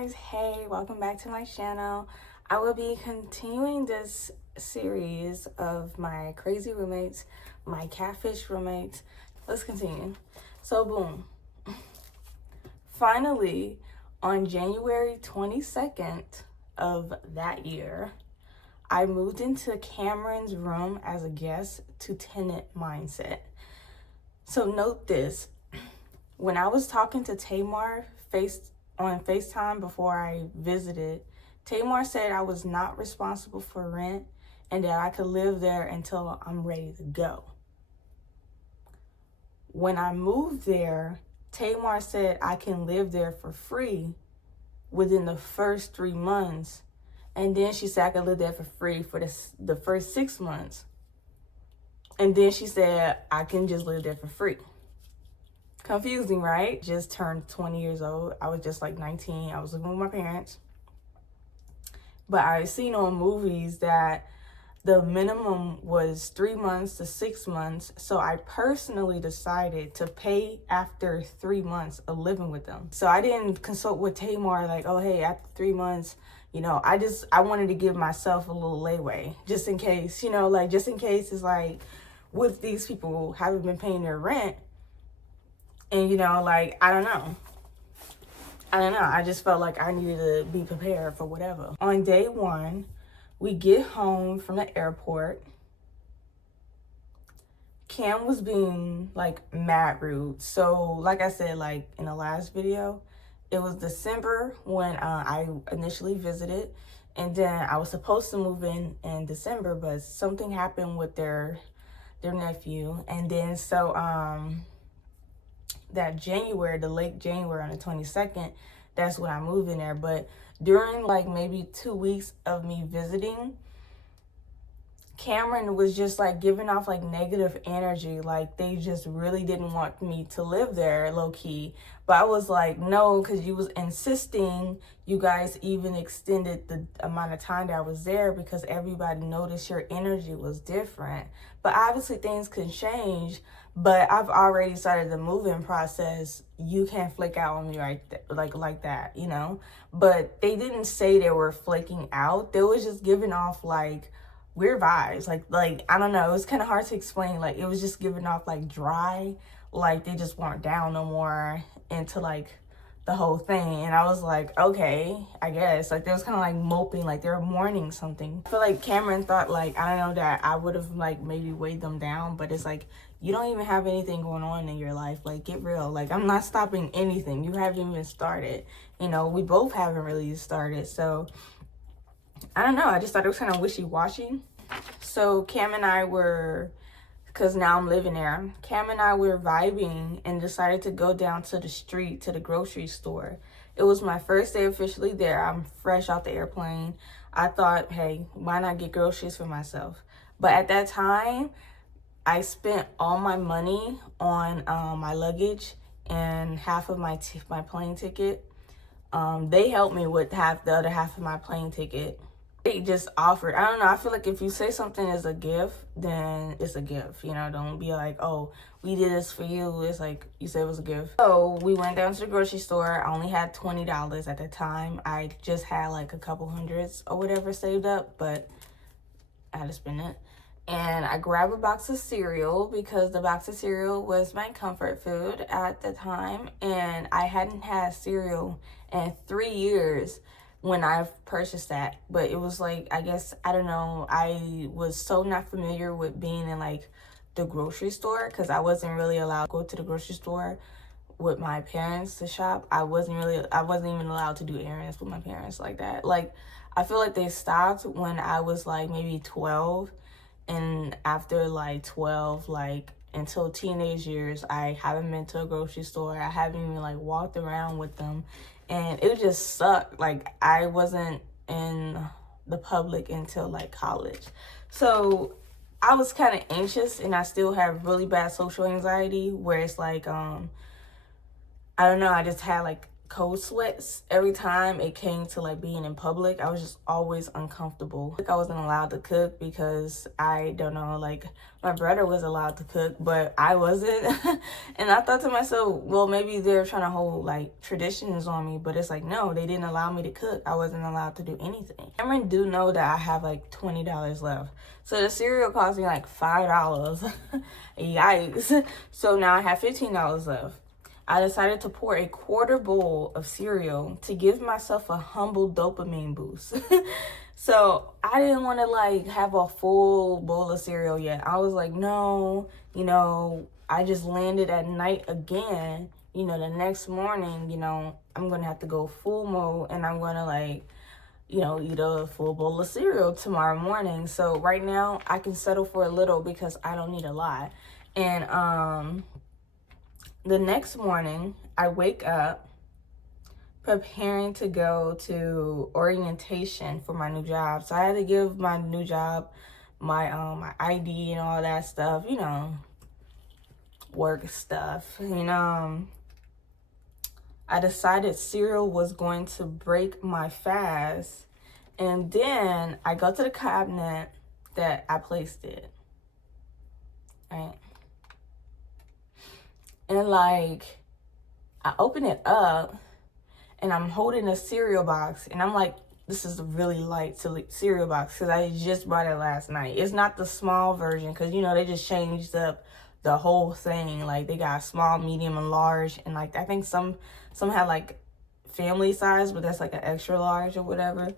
guys, hey, welcome back to my channel. I will be continuing this series of my crazy roommates, my catfish roommates. Let's continue. So boom, finally on January 22nd of that year, I moved into Cameron's room as a guest to tenant mindset. So note this, when I was talking to Tamar on FaceTime before I visited, Tamar said I was not responsible for rent and that I could live there until I'm ready to go. When I moved there, Tamar said I can live there for free within the first 3 months. And then she said I could live there for free for the first 6 months. And then she said I can just live there for free. Confusing, right? Just turned 20 years old. I was just like 19. I was living with my parents. But I seen on movies that the minimum was 3 months to 6 months. So I personally decided to pay after 3 months of living with them. So I didn't consult with Tamar like, oh, hey, after 3 months, you know, I wanted to give myself a little leeway just in case, you know, like just in case it's like with these people who haven't been paying their rent. And, you know, like, I don't know. I just felt like I needed to be prepared for whatever. On day one, we get home from the airport. Cam was being, like, mad rude. So, like I said, like, in the last video, it was December when I initially visited. And then I was supposed to move in December, but something happened with their nephew. And then, so, that January, the late January on the 22nd, that's when I moved in there. But during like maybe 2 weeks of me visiting, Cameron was just like giving off like negative energy. Like they just really didn't want me to live there, low key. But I was like, no, because you was insisting. You guys even extended the amount of time that I was there because everybody noticed your energy was different. But obviously things can change. But I've already started the moving process. You can't flake out on me like that, you know? But they didn't say they were flaking out. They was just giving off like weird vibes. Like I don't know. It was kind of hard to explain. Like it was just giving off like dry. Like they just weren't down no more into like the whole thing. And I was like, okay, I guess. Like they was kind of like moping, like they were mourning something. I feel like Cameron thought like, I don't know, that I would have like maybe weighed them down. But it's like, you don't even have anything going on in your life. Like, get real. Like, I'm not stopping anything. You haven't even started. You know, we both haven't really started. So, I don't know. I just thought it was kind of wishy-washy. So, Cam and I were, because now I'm living there, Cam and I were vibing and decided to go down to the street, to the grocery store. It was my first day officially there. I'm fresh out the airplane. I thought, hey, why not get groceries for myself? But at that time, I spent all my money on my luggage and half of my plane ticket. They helped me with the other half of my plane ticket. They just offered. I don't know. I feel like if you say something is a gift, then it's a gift. You know, don't be like, oh, we did this for you. It's like you said it was a gift. So we went down to the grocery store. I only had $20 at the time. I just had like a couple hundreds or whatever saved up, but I had to spend it. And I grabbed a box of cereal because the box of cereal was my comfort food at the time. And I hadn't had cereal in 3 years when I purchased that. But it was like, I guess, I don't know. I was so not familiar with being in like the grocery store because I wasn't really allowed to go to the grocery store with my parents to shop. I wasn't even allowed to do errands with my parents like that. Like, I feel like they stopped when I was like maybe 12. And after like 12, like until teenage years, I haven't been to a grocery store. I haven't even like walked around with them. And it just sucked. Like I wasn't in the public until like college. So I was kind of anxious and I still have really bad social anxiety where it's like, I don't know, I just had like cold sweats every time it came to like being in public. I was just always uncomfortable. Like I wasn't allowed to cook because I don't know, like my brother was allowed to cook, but I wasn't. And I thought to myself, well, maybe they're trying to hold like traditions on me, but it's like, no, they didn't allow me to cook. I wasn't allowed to do anything. Cameron do know that I have like $20 left. So the cereal cost me like $5. Yikes. So now I have $15 left. I decided to pour a quarter bowl of cereal to give myself a humble dopamine boost. So I didn't want to like have a full bowl of cereal yet. I was like, no, you know, I just landed at night again. You know, the next morning, you know, I'm going to have to go full mode and I'm going to like, you know, eat a full bowl of cereal tomorrow morning. So right now I can settle for a little because I don't need a lot. And, the next morning, I wake up preparing to go to orientation for my new job. So I had to give my new job my my ID and all that stuff, you know, work stuff. And I decided cereal was going to break my fast. And then I go to the cabinet that I placed it. Right? And like, I open it up and I'm holding a cereal box and I'm like, this is a really light cereal box because I just bought it last night. It's not the small version because, you know, they just changed up the whole thing. Like they got small, medium, and large. And like, I think some had like family size, but that's like an extra large or whatever.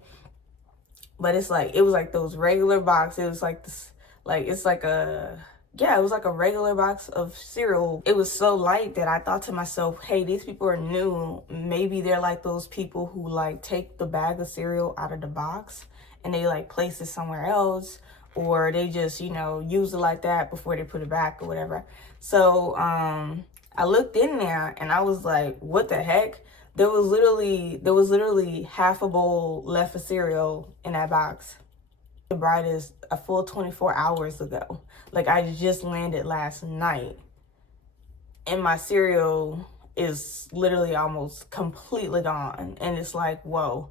But it's like, it was like those regular boxes. It was like this, like, it's like a... yeah, it was like a regular box of cereal. It was so light that I thought to myself, hey, these people are new. Maybe they're like those people who like take the bag of cereal out of the box and they like place it somewhere else, or they just, you know, use it like that before they put it back or whatever. So I looked in there and I was like, what the heck? There was literally half a bowl left of cereal in that box. The brightest a full 24 hours ago. Like I just landed last night and my cereal is literally almost completely gone. And it's like, whoa,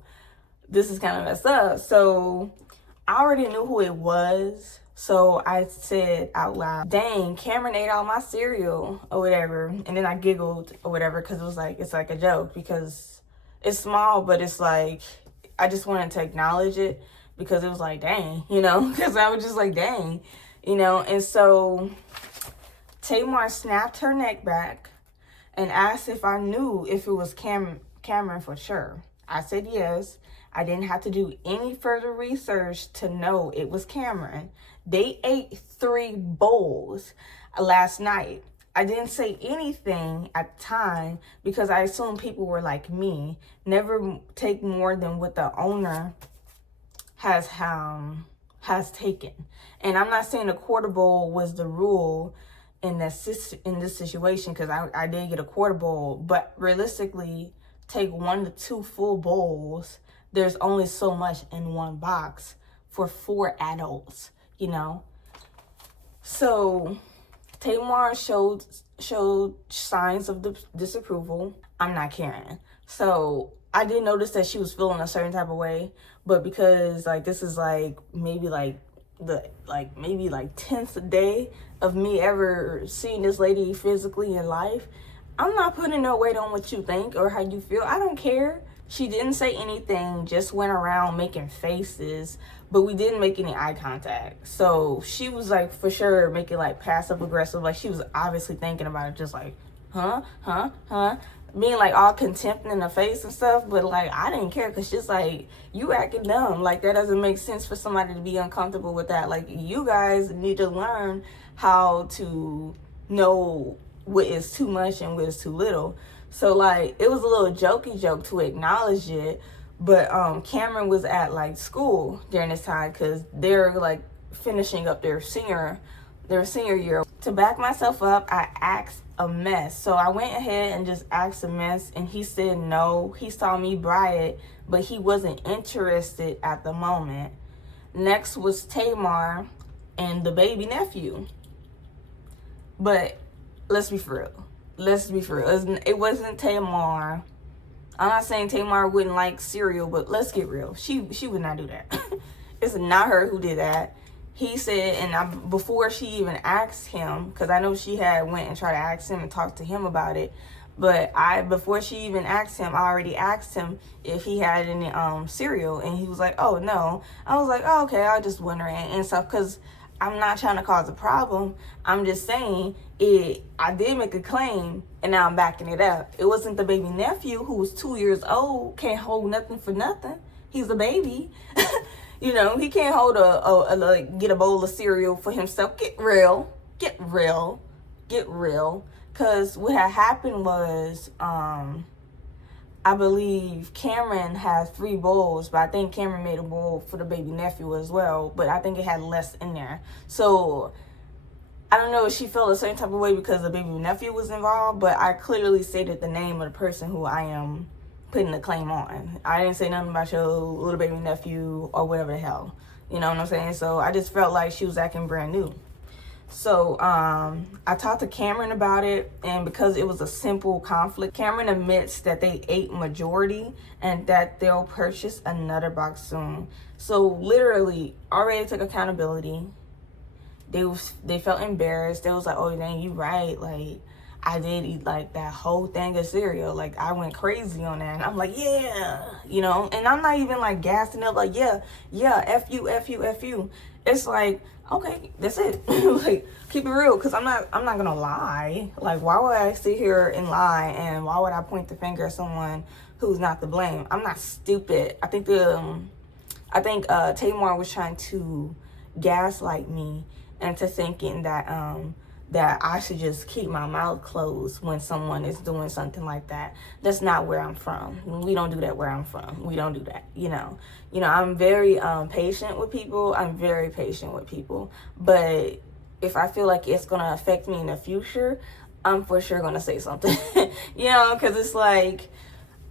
this is kind of messed up. So I already knew who it was. So I said out loud, dang, Cameron ate all my cereal or whatever. And then I giggled or whatever because it was like, it's like a joke because it's small, but it's like, I just wanted to acknowledge it. Because it was like, dang, you know, because I was just like, dang, you know. And so Tamar snapped her neck back and asked if I knew if it was Cameron for sure. I said yes. I didn't have to do any further research to know it was Cameron. They ate 3 bowls last night. I didn't say anything at the time because I assumed people were like me. Never take more than what the owner has taken. And I'm not saying a quarter bowl was the rule in this situation because I did get a quarter bowl, but realistically take 1 to 2 full bowls. There's only so much in one box for 4 adults, you know. So Tamar showed signs of disapproval. I'm not caring. So I did notice that she was feeling a certain type of way, but because like this is like maybe like the 10th day of me ever seeing this lady physically in life, I'm not putting no weight on what you think or how you feel. I don't care. She didn't say anything, just went around making faces, but we didn't make any eye contact. So she was like for sure making like passive aggressive, like she was obviously thinking about it, just like huh, being like all contempt in the face and stuff. But like I didn't care because she's like, you acting dumb, like that doesn't make sense for somebody to be uncomfortable with that. Like you guys need to learn how to know what is too much and what is too little. So like it was a little jokey joke to acknowledge it, but Cameron was at like school during this time because they're like finishing up their senior year. To back myself up, I asked a mess. So I went ahead and just asked a mess, and he said no. He saw me buy it, but he wasn't interested at the moment. Next was Tamar and the baby nephew. But let's be for real. It wasn't Tamar I'm not saying Tamar wouldn't like cereal, but let's get real. She would not do that. It's not her who did that. He said, and before she even asked him, because I know she had went and tried to ask him and talk to him about it, but before she even asked him, I already asked him if he had any cereal, and he was like, oh no. I was like, oh, okay, I was just wondering and stuff, because I'm not trying to cause a problem. I'm just saying I did make a claim, and now I'm backing it up. It wasn't the baby nephew who was 2 years old, can't hold nothing for nothing. He's a baby. You know, he can't hold get a bowl of cereal for himself. Get real. Because what had happened was, I believe Cameron has 3 bowls, but I think Cameron made a bowl for the baby nephew as well. But I think it had less in there. So I don't know if she felt a certain type of way because the baby nephew was involved, but I clearly stated the name of the person who I am putting the claim on. I didn't say nothing about your little baby nephew or whatever the hell. You know what I'm saying? So I just felt like she was acting brand new. So I talked to Cameron about it, and because it was a simple conflict, Cameron admits that they ate majority and that they'll purchase another box soon. So literally already took accountability. They felt embarrassed. They was like, oh dang, you right, like I did eat like that whole thing of cereal. Like I went crazy on that. And I'm like, yeah, you know, and I'm not even like gassing up like, yeah, F you. It's like, okay, that's it. Like, keep it real, because I'm not gonna lie. Like, why would I sit here and lie, and why would I point the finger at someone who's not to blame? I'm not stupid. I think Tamar was trying to gaslight me into thinking that that I should just keep my mouth closed when someone is doing something like that. That's not where I'm from. We don't do that where I'm from. We don't do that, you know. I'm very patient with people. But if I feel like it's going to affect me in the future, I'm for sure going to say something, you know, because it's like,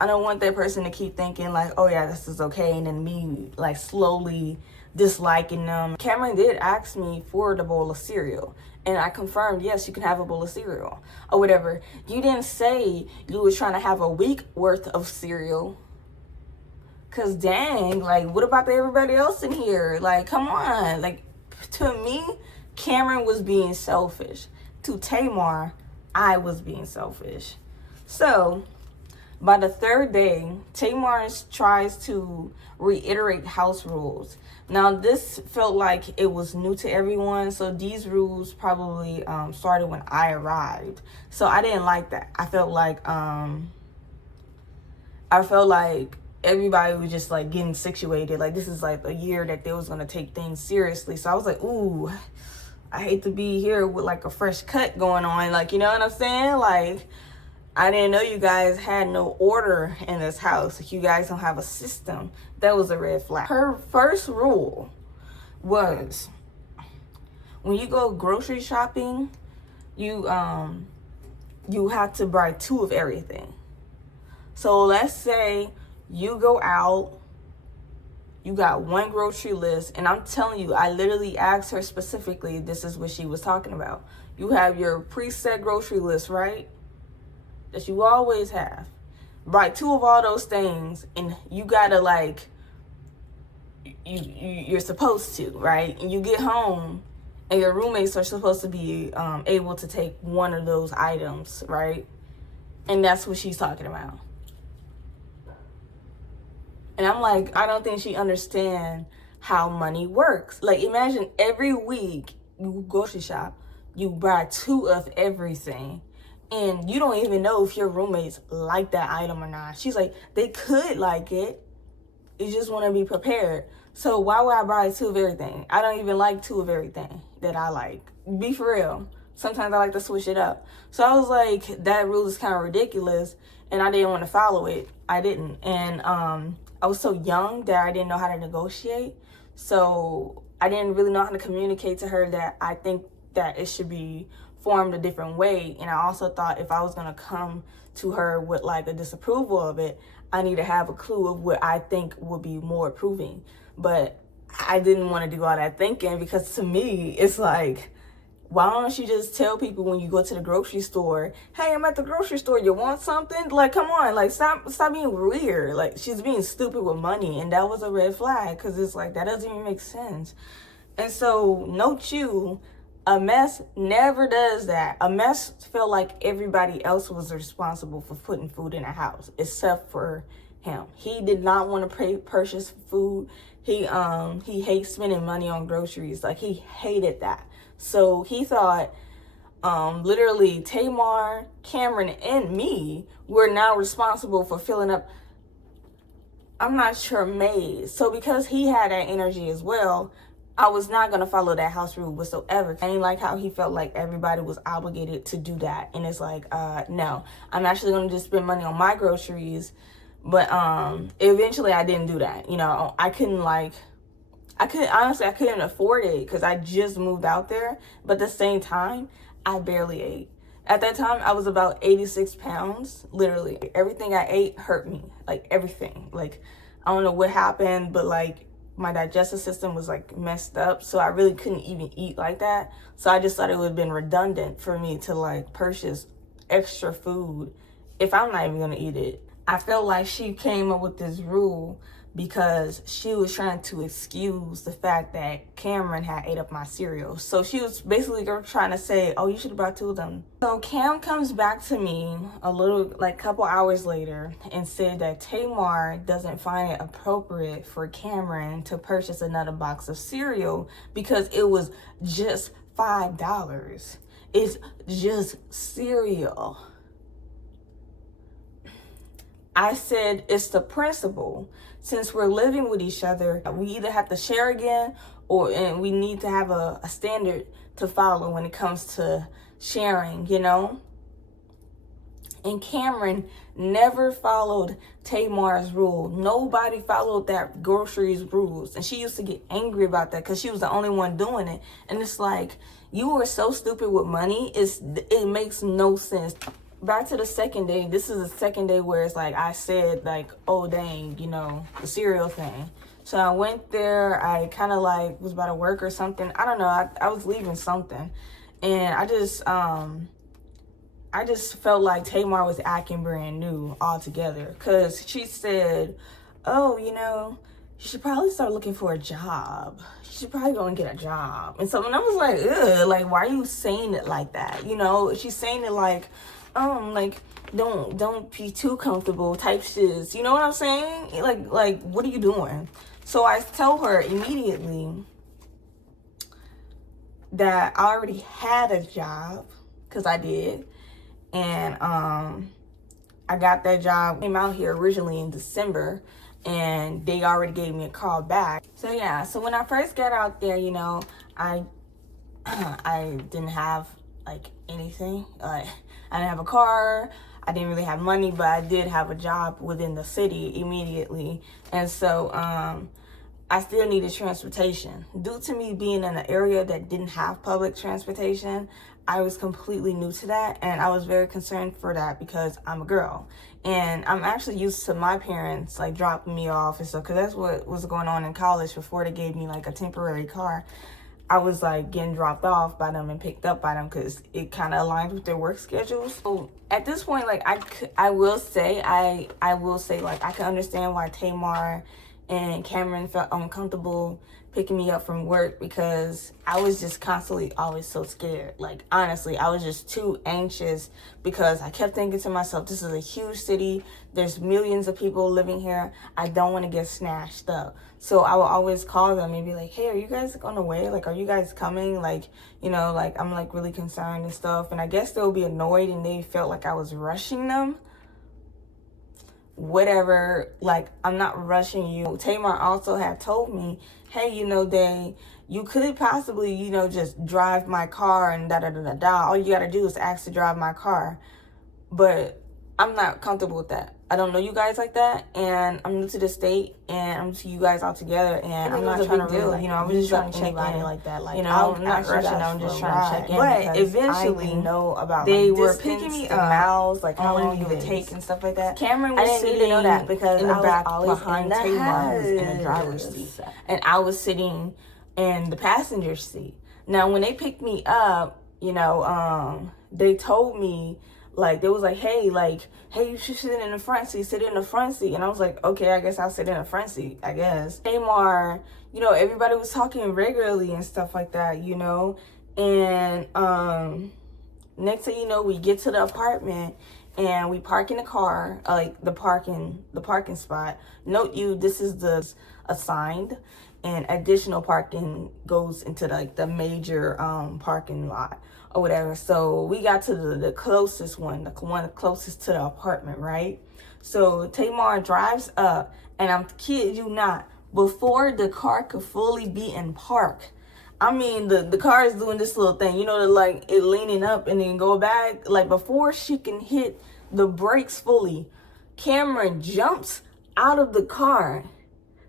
I don't want that person to keep thinking like, oh yeah, this is okay, and then me like slowly disliking them. Cameron did ask me for the bowl of cereal, and I confirmed, yes, you can have a bowl of cereal or whatever. You didn't say you was trying to have a week worth of cereal. Cause dang, like, what about everybody else in here? Like, come on. Like, to me, Cameron was being selfish. To Tamar, I was being selfish. So by the 3rd day, Tamar tries to reiterate house rules. Now, this felt like it was new to everyone, so these rules probably started when I arrived. So I didn't like that. I felt like everybody was just like getting situated. Like, this is like a year that they was gonna take things seriously. So I was like, ooh, I hate to be here with like a fresh cut going on. Like, you know what I'm saying? Like, I didn't know you guys had no order in this house. Like, you guys don't have a system. That was a red flag. Her first rule was, when you go grocery shopping, you have to buy 2 of everything. So let's say you go out, you got 1 grocery list, and I'm telling you, I literally asked her specifically, this is what she was talking about. You have your preset grocery list, right? That you always have. Buy 2 of all those things, and you gotta like, you're supposed to, right? And you get home, and your roommates are supposed to be able to take 1 of those items, right? And that's what she's talking about. And I'm like, I don't think she understands how money works. Like, imagine every week you grocery shop, you buy 2 of everything, and you don't even know if your roommates like that item or not. She's like, they could like it. You just want to be prepared. So why would I buy 2 of everything? I don't even like 2 of everything that I like. Be for real. Sometimes I like to switch it up. So I was like, that rule is kind of ridiculous, and I didn't want to follow it. I didn't. And I was so young that I didn't know how to negotiate. So I didn't really know how to communicate to her that I think that it should be formed a different way. And I also thought if I was going to come to her with like a disapproval of it, I need to have a clue of what I think would be more approving. But I didn't want to do all that thinking, because to me, it's like, why don't you just tell people when you go to the grocery store, hey, I'm at the grocery store, you want something? Like, come on, like, stop being weird. Like, she's being stupid with money, and that was a red flag, because it's like, that doesn't even make sense. And so, note you, a mess never does that. A mess felt like everybody else was responsible for putting food in the house, except for him. He did not want to purchase food. He hates spending money on groceries. Like, he hated that. So he thought, literally, Tamar, Cameron, and me were now responsible for filling up, I'm not sure, maize. So because he had that energy as well, I was not going to follow that house rule whatsoever. I ain't like how he felt like everybody was obligated to do that. And it's like, no, I'm actually going to just spend money on my groceries. But eventually I didn't do that. You know, I couldn't afford it because I just moved out there. But at the same time, I barely ate. At that time, I was about 86 pounds, literally. Everything I ate hurt me, like everything. Like, I don't know what happened, but like my digestive system was like messed up. So I really couldn't even eat like that. So I just thought it would have been redundant for me to like purchase extra food if I'm not even gonna eat it. I felt like she came up with this rule because she was trying to excuse the fact that Cameron had ate up my cereal. So she was basically trying to say, oh, you should have brought two of them. So Cam comes back to me a couple hours later and said that Tamar doesn't find it appropriate for Cameron to purchase another box of cereal because it was just $5. It's just cereal. I said, it's the principle. Since we're living with each other, we either have to share again and we need to have a standard to follow when it comes to sharing, you know? And Cameron never followed Tamar's rule. Nobody followed that groceries rules. And she used to get angry about that because she was the only one doing it. And it's like, you are so stupid with money. It makes no sense. Back to the second day. This is the second day where it's like I said, like, oh dang, you know, the cereal thing. So I went there. I kind of like was about to work or something. I don't know. I was leaving something, and I just felt like Tamar was acting brand new altogether, because she said, oh, you know, you should probably start looking for a job. You should probably go and get a job. And so when I was like, ugh, like, why are you saying it like that? You know, she's saying it like don't be too comfortable type shit. You know what I'm saying? Like what are you doing? So I tell her immediately that I already had a job, because I did. And I got that job. Came out here originally in December, and they already gave me a call back. So yeah, so when I first got out there, you know, I didn't have like anything. Like, I didn't have a car, I didn't really have money, but I did have a job within the city immediately. And so I still needed transportation. Due to me being in an area that didn't have public transportation, I was completely new to that, and I was very concerned for that because I'm a girl. And I'm actually used to my parents like dropping me off and stuff, because that's what was going on in college before they gave me like a temporary car. I was like getting dropped off by them and picked up by them because it kind of aligned with their work schedules. So at this point, like I will say like I can understand why Tamar and Cameron felt uncomfortable picking me up from work, because I was just constantly always so scared. Like, honestly, I was just too anxious, because I kept thinking to myself, this is a huge city. There's millions of people living here. I don't want to get snatched up. So I will always call them and be like, hey, are you guys on the way? Like, are you guys coming? Like, you know, like, I'm like really concerned and stuff. And I guess they'll be annoyed and they felt like I was rushing them. Whatever, like, I'm not rushing you. Tamar also had told me, hey, you know, you could possibly, you know, just drive my car and da-da-da-da-da. All you gotta do is ask to drive my car. But I'm not comfortable with that. I don't know you guys like that, and I'm new to the state, and I'm new to you guys all together, and I'm not trying to really, you know, I was just trying to check in like that. Like, you know, I'm not rushing, I'm just trying to check in. But eventually, know about they were picking me up, miles, like how long it would take and stuff like that. Cameron was sitting, I didn't need to know that, because in the back behind Tamar, who's in the driver's seat, and I was sitting in the passenger seat. Now, when they picked me up, you know, they told me, like, they was like, hey, you should sit in the front seat, sit in the front seat. And I was like, okay, I guess I'll sit in the front seat, I guess. Tamar, you know, everybody was talking regularly and stuff like that, you know. And next thing you know, we get to the apartment and we park in the car, like the parking spot. Note this is the assigned, and additional parking goes into like the major parking lot or whatever. So we got to the closest one, the one closest to the apartment, right? So Tamar drives up, and I'm kid you not, before the car could fully be in park, I mean, the car is doing this little thing, you know, like it leaning up and then go back. Like before she can hit the brakes fully, Cameron jumps out of the car,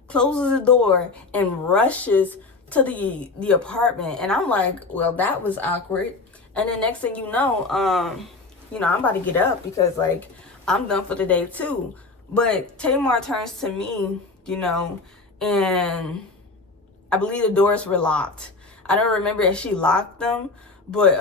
closes the door, and rushes to the apartment. And I'm like, well, that was awkward. And then next thing you know, I'm about to get up because like I'm done for the day too. But Tamar turns to me, you know, and I believe the doors were locked. I don't remember if she locked them, but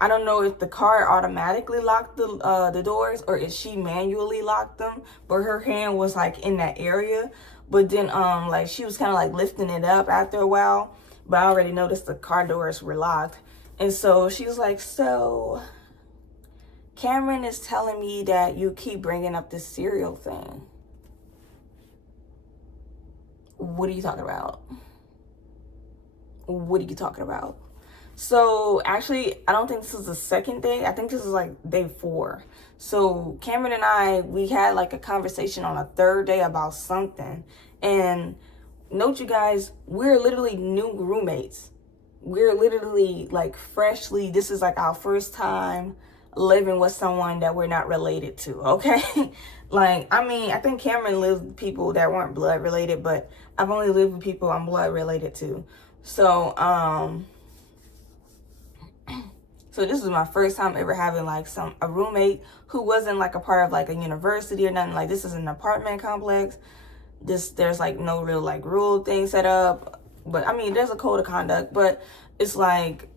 I don't know if the car automatically locked the doors or if she manually locked them. But her hand was like in that area. But then like she was kind of like lifting it up after a while. But I already noticed the car doors were locked. And so she was like, so Cameron is telling me that you keep bringing up this cereal thing. What are you talking about? What are you talking about? So actually, I don't think this is the second day. I think this is like day 4. So Cameron and we had like a conversation on a third day about something. And note you guys, we're literally new roommates. We're literally like freshly, this is like our first time living with someone that we're not related to, okay? Like, I mean, I think Cameron lived with people that weren't blood related, but I've only lived with people I'm blood related to. So, so this is my first time ever having like a roommate who wasn't like a part of like a university or nothing. Like, this is an apartment complex. There's like no real like rule thing set up. But I mean, there's a code of conduct, but it's like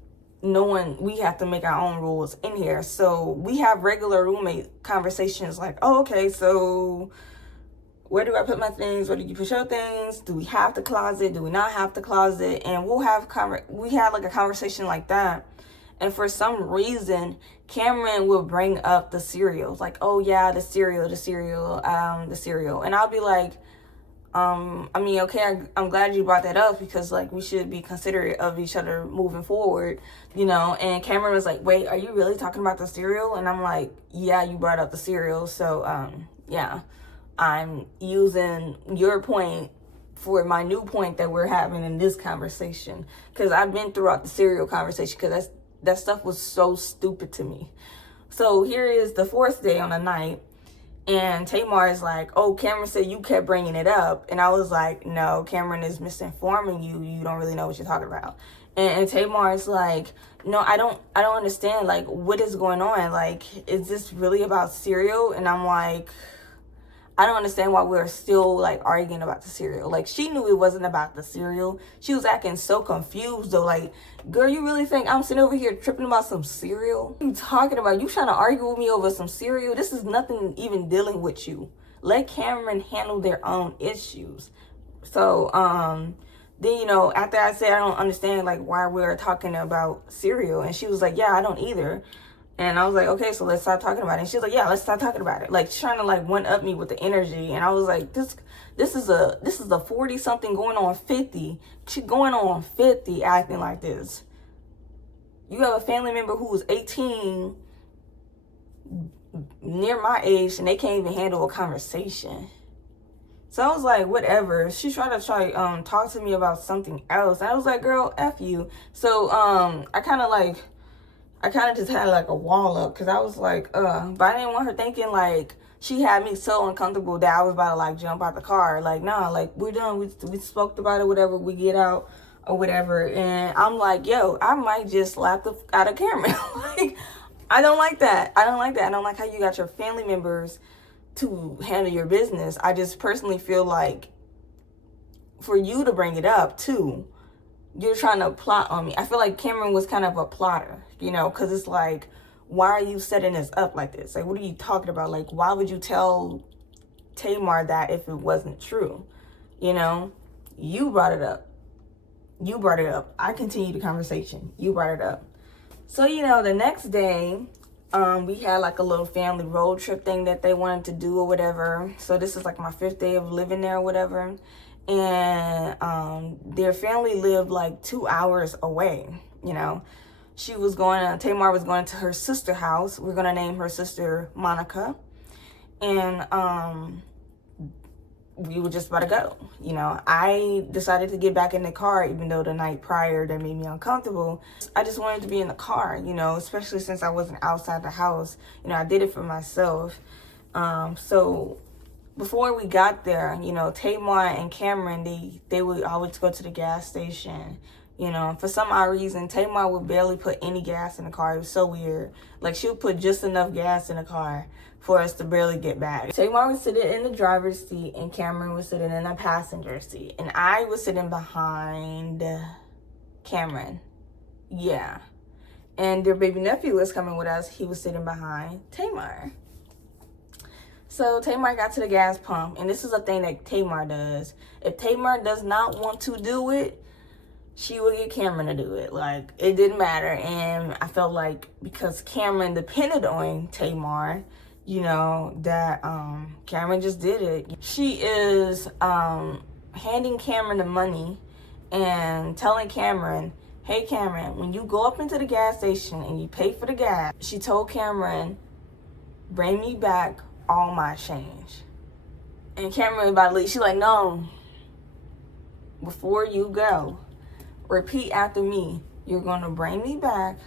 we have to make our own rules in here. So we have regular roommate conversations like, oh, okay, so where do I put my things? Where do you put your things? Do we have the closet? Do we not have the closet? And we had like a conversation like that. And for some reason, Cameron will bring up the cereals. Like, oh yeah, the cereal. And I'll be like, I mean, okay, I'm glad you brought that up because like we should be considerate of each other moving forward, you know. And Cameron was like, wait, are you really talking about the cereal? And I'm like, yeah, you brought up the cereal. So, yeah, I'm using your point for my new point that we're having in this conversation, because I've been throughout the cereal conversation because that stuff was so stupid to me. So here is the 4th day on the night. And Tamar is like, oh, Cameron said you kept bringing it up. And I was like, no, Cameron is misinforming you. You don't really know what you're talking about. And Tamar is like, no, I don't understand. Like, what is going on? Like, is this really about cereal? And I'm like, I don't understand why we're still like arguing about the cereal. Like, she knew it wasn't about the cereal. She was acting so confused though. Like, girl, you really think I'm sitting over here tripping about some cereal? What are you talking about? You trying to argue with me over some cereal? This is nothing even dealing with you. Let Cameron handle their own issues. So, then, you know, after I said I don't understand like why we're talking about cereal, and she was like, yeah, I don't either. And I was like, okay, so let's start talking about it. And she was like, yeah, let's start talking about it. Like, trying to like one up me with the energy. And I was like, this is a 40 something going on 50. She going on 50 acting like this. You have a family member who was 18, near my age, and they can't even handle a conversation. So I was like, whatever. She tried to talk to me about something else. And I was like, girl, F you. So I kind of just had like a wall up because I was like, but I didn't want her thinking like she had me so uncomfortable that I was about to like jump out the car. Like, nah, like we're done. We spoke about it, whatever, we get out or whatever. And I'm like, yo, I might just slap the out of Cameron. Like, I don't like that. I don't like how you got your family members to handle your business. I just personally feel like for you to bring it up too, you're trying to plot on me. I feel like Cameron was kind of a plotter. you know, because it's like, why are you setting this up like this? Like, what are you talking about? Like, why would you tell 𝒎𝒅 that if it wasn't true? You know, you brought it up. You brought it up. I continued the conversation. You brought it up. So, you know, the next day, we had like a little family road trip thing that they wanted to do or whatever. So this is like my 5th day of living there or whatever. And their family lived like 2 hours away, you know. 𝒎𝒅 was going to her sister's house. We're going to name her sister Monica. And we were just about to go. You know, I decided to get back in the car, even though the night prior that made me uncomfortable. I just wanted to be in the car, you know, especially since I wasn't outside the house. You know, I did it for myself. So before we got there, you know, 𝒎𝒅 and Cameron, they would always go to the gas station. You know, for some odd reason, 𝒎𝒅 would barely put any gas in the car. It was so weird. Like, she would put just enough gas in the car for us to barely get back. 𝒎𝒅 was sitting in the driver's seat and Cameron was sitting in the passenger seat. And I was sitting behind Cameron. Yeah. And their baby nephew was coming with us. He was sitting behind 𝒎𝒅. So 𝒎𝒅 got to the gas pump. And this is a thing that 𝒎𝒅 does. If 𝒎𝒅 does not want to do it, she would get Cameron to do it. Like, it didn't matter. And I felt like because Cameron depended on 𝒎𝒅, you know, that Cameron just did it. She is handing Cameron the money and telling Cameron, hey Cameron, when you go up into the gas station and you pay for the gas, she told Cameron, bring me back all my change. And Cameron about to leave. She's like, no, before you go, repeat after me. You're going to bring me back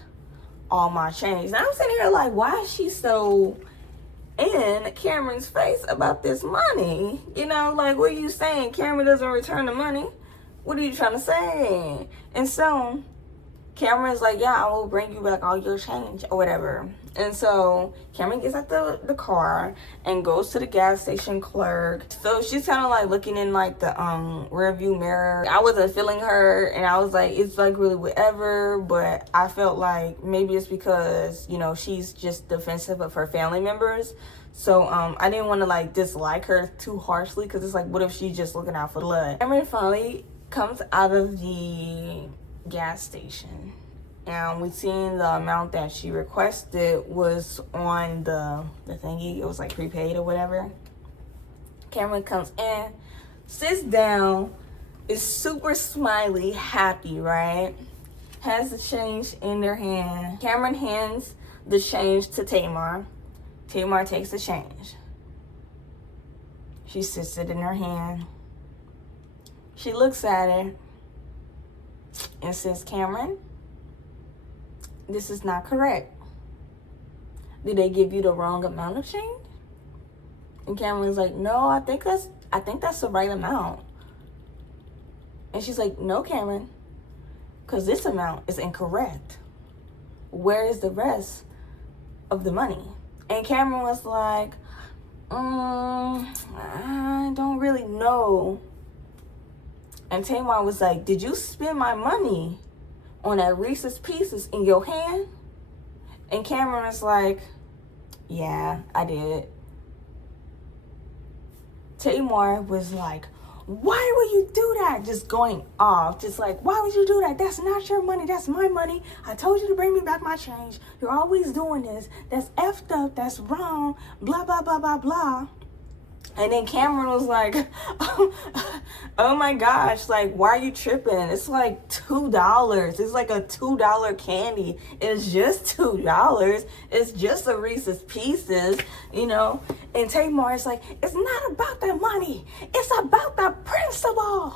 all my change. Now I'm sitting here like, why is she so in Cameron's face about this money? You know, like, what are you saying? Cameron doesn't return the money? What are you trying to say? And so Cameron's like, yeah, I will bring you back all your change or whatever. And so Cameron gets out the car and goes to the gas station clerk. So she's kind of like looking in like the rear view mirror. I wasn't feeling her and I was like, it's like really whatever. But I felt like maybe it's because, you know, she's just defensive of her family members. So I didn't want to like dislike her too harshly because it's like, what if she's just looking out for blood? Cameron finally comes out of the gas station. And we seen the amount that she requested was on the thingy. It was like prepaid or whatever. Cameron comes in, sits down, is super smiley, happy, right? Has the change in their hand. Cameron hands the change to 𝒎𝒅. 𝒎𝒅 takes the change. She sits it in her hand. She looks at it and says, Cameron, this is not correct. Did they give you the wrong amount of change? And Cameron's like, no, I think that's the right amount. And she's like, no, Cameron, because this amount is incorrect. Where is the rest of the money? And Cameron was like, I don't really know. And 𝒎𝒅 was like, did you spend my money on that Reese's Pieces in your hand? And Cameron was like, yeah, I did. 𝒎𝒅 was like, why would you do that? Just going off. Just like, why would you do that? That's not your money. That's my money. I told you to bring me back my change. You're always doing this. That's effed up. That's wrong. Blah, blah, blah, blah, blah. And then Cameron was like, oh my gosh, like, why are you tripping? It's like $2. It's like a $2 candy. It's just $2. It's just a Reese's Pieces, you know? And 𝒎𝒅 is like, it's not about the money. It's about the principle.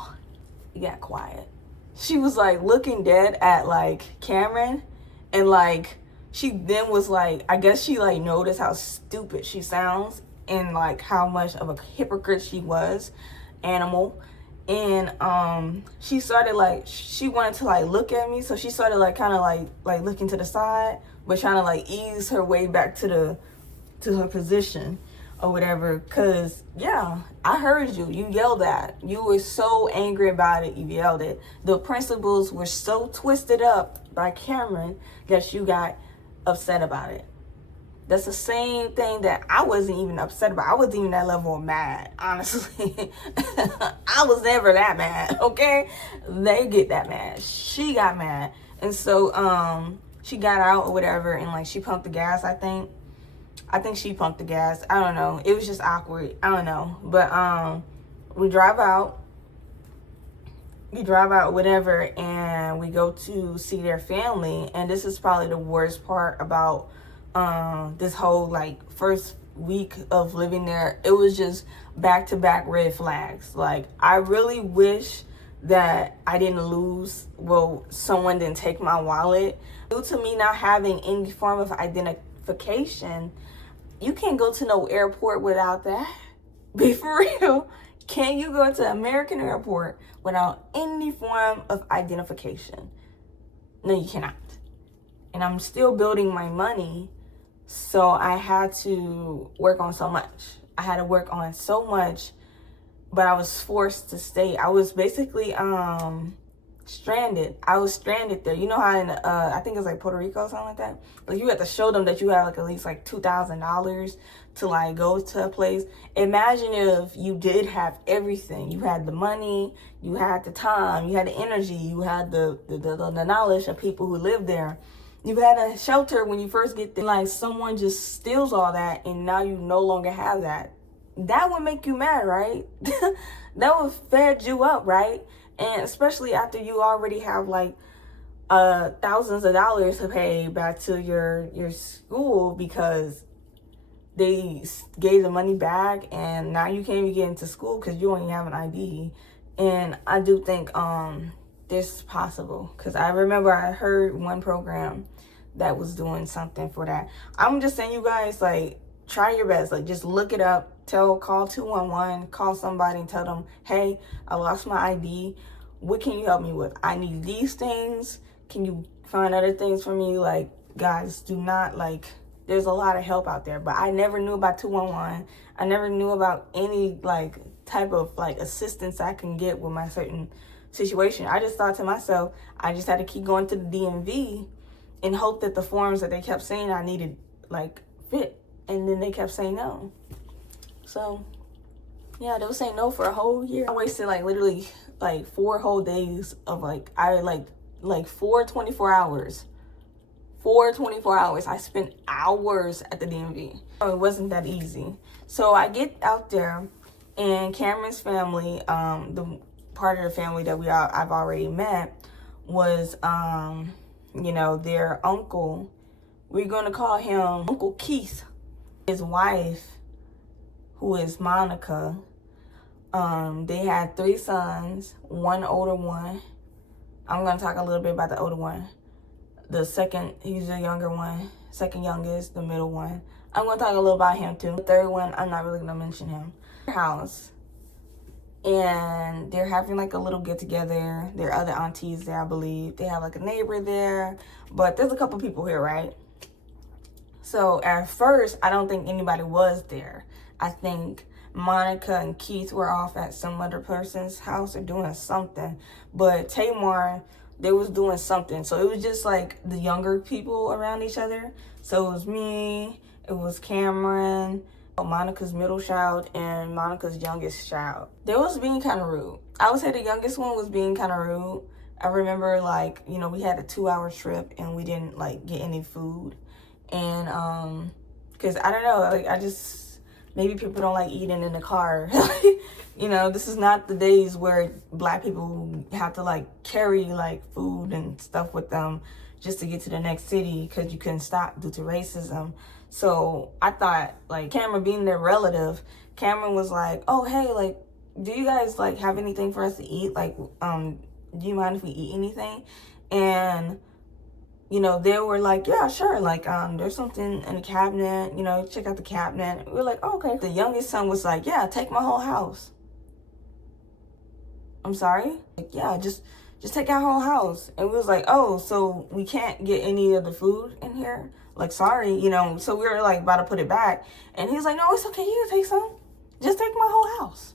He got quiet. She was like looking dead at like Cameron, and like, she then was like, I guess she like noticed how stupid she sounds and like how much of a hypocrite she was, animal. And she started like, she wanted to like look at me, so she started like kind of like looking to the side, but trying to like ease her way back to her position. or whatever. Because, yeah, I heard you. You yelled at. You were so angry about it. You yelled it. The principals were so twisted up by Cameron that you got upset about it. That's the same thing that I wasn't even upset about. I wasn't even that level of mad, honestly. I was never that mad, okay? They get that mad. She got mad. And so she got out or whatever, and like she pumped the gas, I think. I think she pumped the gas. I don't know. It was just awkward. I don't know. But we drive out. Whatever, and we go to see their family. And this is probably the worst part about this whole like first week of living there. It was just back-to-back red flags. Like, I really wish that I didn't lose, someone didn't take my wallet. Due to me not having any form of identification, you can't go to no airport without that. Be for real. Can you go to American airport without any form of identification? No, you cannot. And I'm still building my money, so I had to work on so much. But I was forced to stay. I was basically stranded. I was stranded there. You know how in I think it's like Puerto Rico or something like that. Like, you have to show them that you have like at least like $2,000 to like go to a place. Imagine if you did have everything. You had the money, you had the time, you had the energy, you had the knowledge of people who live there. You had a shelter when you first get there. Like, someone just steals all that and now you no longer have that. That would make you mad, right? That would fed you up, right? And especially after you already have like thousands of dollars to pay back to your school because they gave the money back, and now you can't even get into school because you only have an ID. And I do think this is possible, because I remember I heard one program that was doing something for that. I'm just saying, you guys, like, try your best. Like, just look it up. Call 211, call somebody and tell them, hey, I lost my ID. What can you help me with? I need these things. Can you find other things for me? Like, guys, do not, like, there's a lot of help out there. But I never knew about 211. I never knew about any, like, type of, like, assistance I can get with my certain situation. I just thought to myself, I just had to keep going to the DMV and hope that the forms that they kept saying I needed, like, fit. And then they kept saying no. So, yeah, they were saying no for a whole year. I wasted, like, literally, like, 4 whole days of, like, 4 hours. 24 hours. I spent hours at the DMV. So it wasn't that easy. So I get out there, and Cameron's family, the part of the family that I've already met, was, you know, their uncle. We're going to call him Uncle Keith. His wife, who is Monica, they had 3 sons, one older one. I'm going to talk a little bit about the older one. The second, he's the younger one. Second youngest, the middle one. I'm going to talk a little about him too. The third one, I'm not really going to mention him. House. And they're having like a little get together. There are other aunties there, I believe. They have like a neighbor there. But there's a couple people here, right? So at first, I don't think anybody was there. I think Monica and Keith were off at some other person's house or doing something. But Tamar, they was doing something. So it was just like the younger people around each other. So it was me, it was Cameron, Monica's middle child, and Monica's youngest child. They was being kind of rude. I would say the youngest one was being kind of rude. I remember, like, you know, we had a 2-hour trip and we didn't like get any food. And because I don't know, like, I just, maybe people don't like eating in the car. You know, this is not the days where Black people have to like carry like food and stuff with them just to get to the next city because you couldn't stop due to racism. So I thought, like, Cameron being their relative, Cameron was like, oh, hey, like, do you guys like have anything for us to eat? Like, do you mind if we eat anything? And you know, they were like, yeah, sure. Like, there's something in the cabinet, you know, check out the cabinet. We were like, oh, okay. The youngest son was like, yeah, take my whole house. I'm sorry? Like, yeah, just take our whole house. And we was like, oh, so we can't get any of the food in here? Like, sorry, you know. So we were like about to put it back. And he was like, no, it's okay. You can take some. Just take my whole house.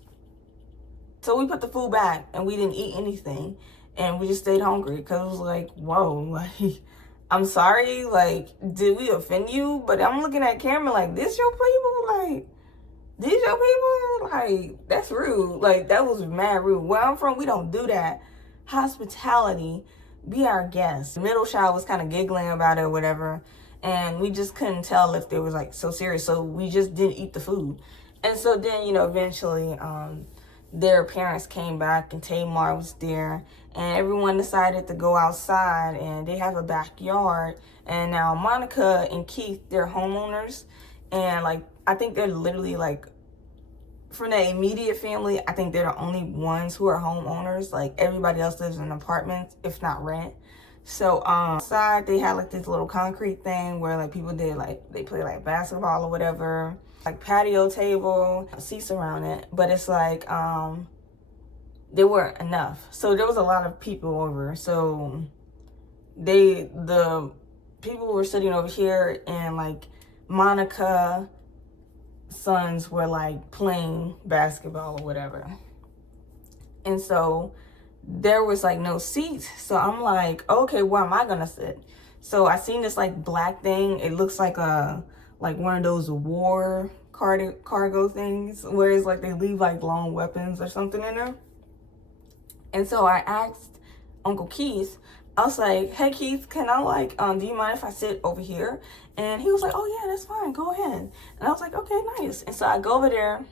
So we put the food back and we didn't eat anything. And we just stayed hungry because it was like, whoa, like, I'm sorry. Like, did we offend you? But I'm looking at camera like, this your people? Like, these your people? Like, that's rude. Like, that was mad rude. Where I'm from, we don't do that. Hospitality, be our guest. The middle child was kind of giggling about it or whatever. And we just couldn't tell if they was like so serious. So we just didn't eat the food. And so then, you know, eventually their parents came back and Tamar was there. And everyone decided to go outside and they have a backyard. And now Monica and Keith, they're homeowners. And like, I think they're literally like, from the immediate family, I think they're the only ones who are homeowners. Like everybody else lives in apartments, if not rent. So outside they had like this little concrete thing where like people did like, they play like basketball or whatever. Like patio table, seats around it. But it's like, there weren't enough. So there was a lot of people over. So the people were sitting over here and like Monica sons were like playing basketball or whatever. And so there was like no seats. So I'm like, okay, where am I gonna sit? So I seen this like black thing. It looks like one of those war cargo things where it's like they leave like long weapons or something in there. And so I asked Uncle Keith, I was like, hey Keith, can I like, do you mind if I sit over here? And he was like, oh yeah, that's fine, go ahead. And I was like, okay, nice. And so I go over there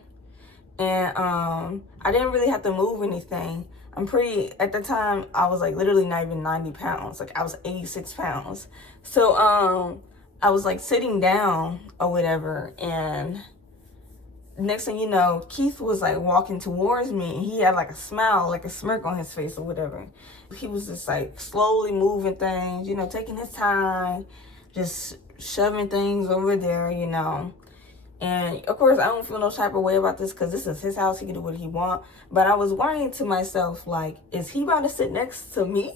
and I didn't really have to move anything. At the time, I was like literally not even 90 pounds. Like I was 86 pounds. So I was like sitting down or whatever, and next thing you know, Keith was like walking towards me and he had like a smile, like a smirk on his face or whatever. He was just like slowly moving things, you know, taking his time, just shoving things over there, you know. And of course, I don't feel no type of way about this because this is his house. He can do what he want. But I was worrying to myself, like, is he about to sit next to me?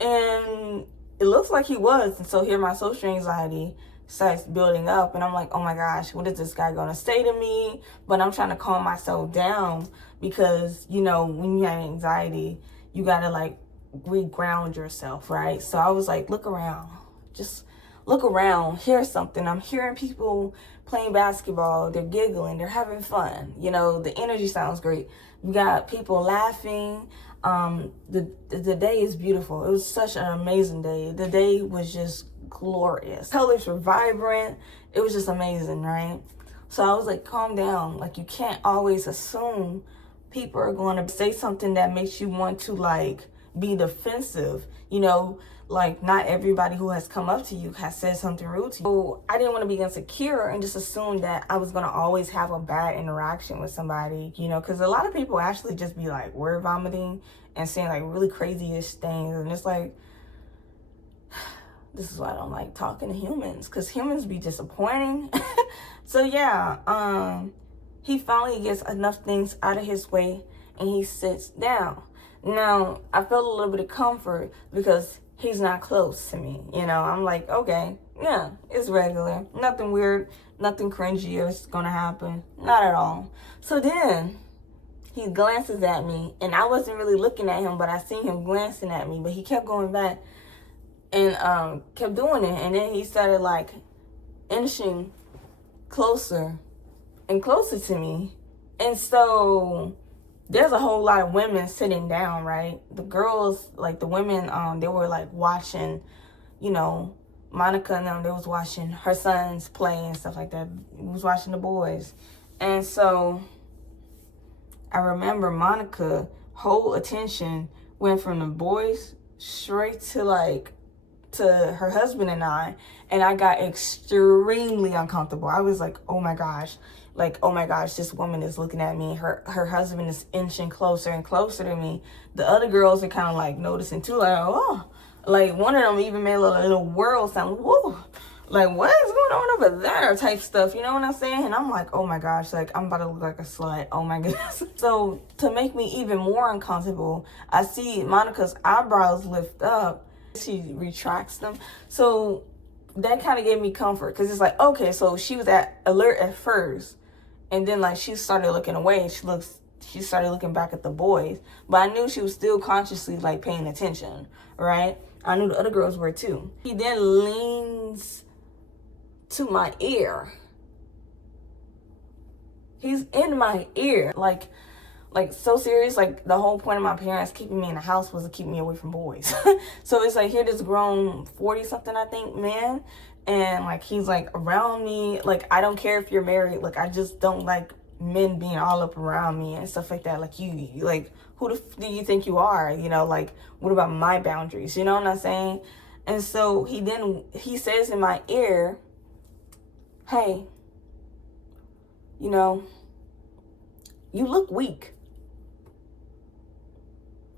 And it looks like he was. And so here my social anxiety starts building up. And I'm like, oh my gosh, what is this guy going to say to me? But I'm trying to calm myself down because, you know, when you have anxiety, you got to like reground yourself, right? So I was like, look around. Just look around. Here's something. I'm hearing people playing basketball. They're giggling. They're having fun. You know, the energy sounds great. You got people laughing. The day is beautiful. It was such an amazing day. The day was just glorious. Colors were vibrant. It was just amazing, right? So I was like, calm down. Like, you can't always assume people are going to say something that makes you want to like be defensive. You know, like not everybody who has come up to you has said something rude to you. So I didn't want to be insecure and just assume that I was going to always have a bad interaction with somebody, you know, because a lot of people actually just be like word vomiting and saying like really crazy-ish things. And it's like, this is why I don't like talking to humans, because humans be disappointing. So yeah, he finally gets enough things out of his way and he sits down. Now, I felt a little bit of comfort because he's not close to me. You know, I'm like, okay, yeah, it's regular. Nothing weird, nothing cringy is gonna happen. Not at all. So then he glances at me, and I wasn't really looking at him, but I seen him glancing at me, but he kept going back and kept doing it. And then he started like inching closer and closer to me. And so there's a whole lot of women sitting down, right? The girls, like the women, they were like watching, you know, Monica and them, they was watching her sons play and stuff like that. He was watching the boys. And so I remember Monica whole attention went from the boys straight to like to her husband and I got extremely uncomfortable. I was like, oh my gosh, this woman is looking at me. Her husband is inching closer and closer to me. The other girls are kind of like noticing too, like, oh, like one of them even made a little whirl sound. Whoa, like what is going on over there type stuff, you know what I'm saying? And I'm like, oh my gosh, like I'm about to look like a slut. Oh my goodness. So to make me even more uncomfortable, I see Monica's eyebrows lift up. She retracts them. So that kind of gave me comfort, because it's like, okay, so she was alert at first, and then like she started looking away, and she started looking back at the boys, but I knew she was still consciously like paying attention, right? I knew the other girls were too. He then leans to my ear. He's in my ear, like so serious. Like the whole point of my parents keeping me in the house was to keep me away from boys. So it's like, here this grown 40-something, I think, man, and like he's like around me. Like, I don't care if you're married, like I just don't like men being all up around me and stuff like that. Like, you like, who do you think you are? You know, like, what about my boundaries? You know what I'm saying? And so he says in my ear, hey, you know, you look weak.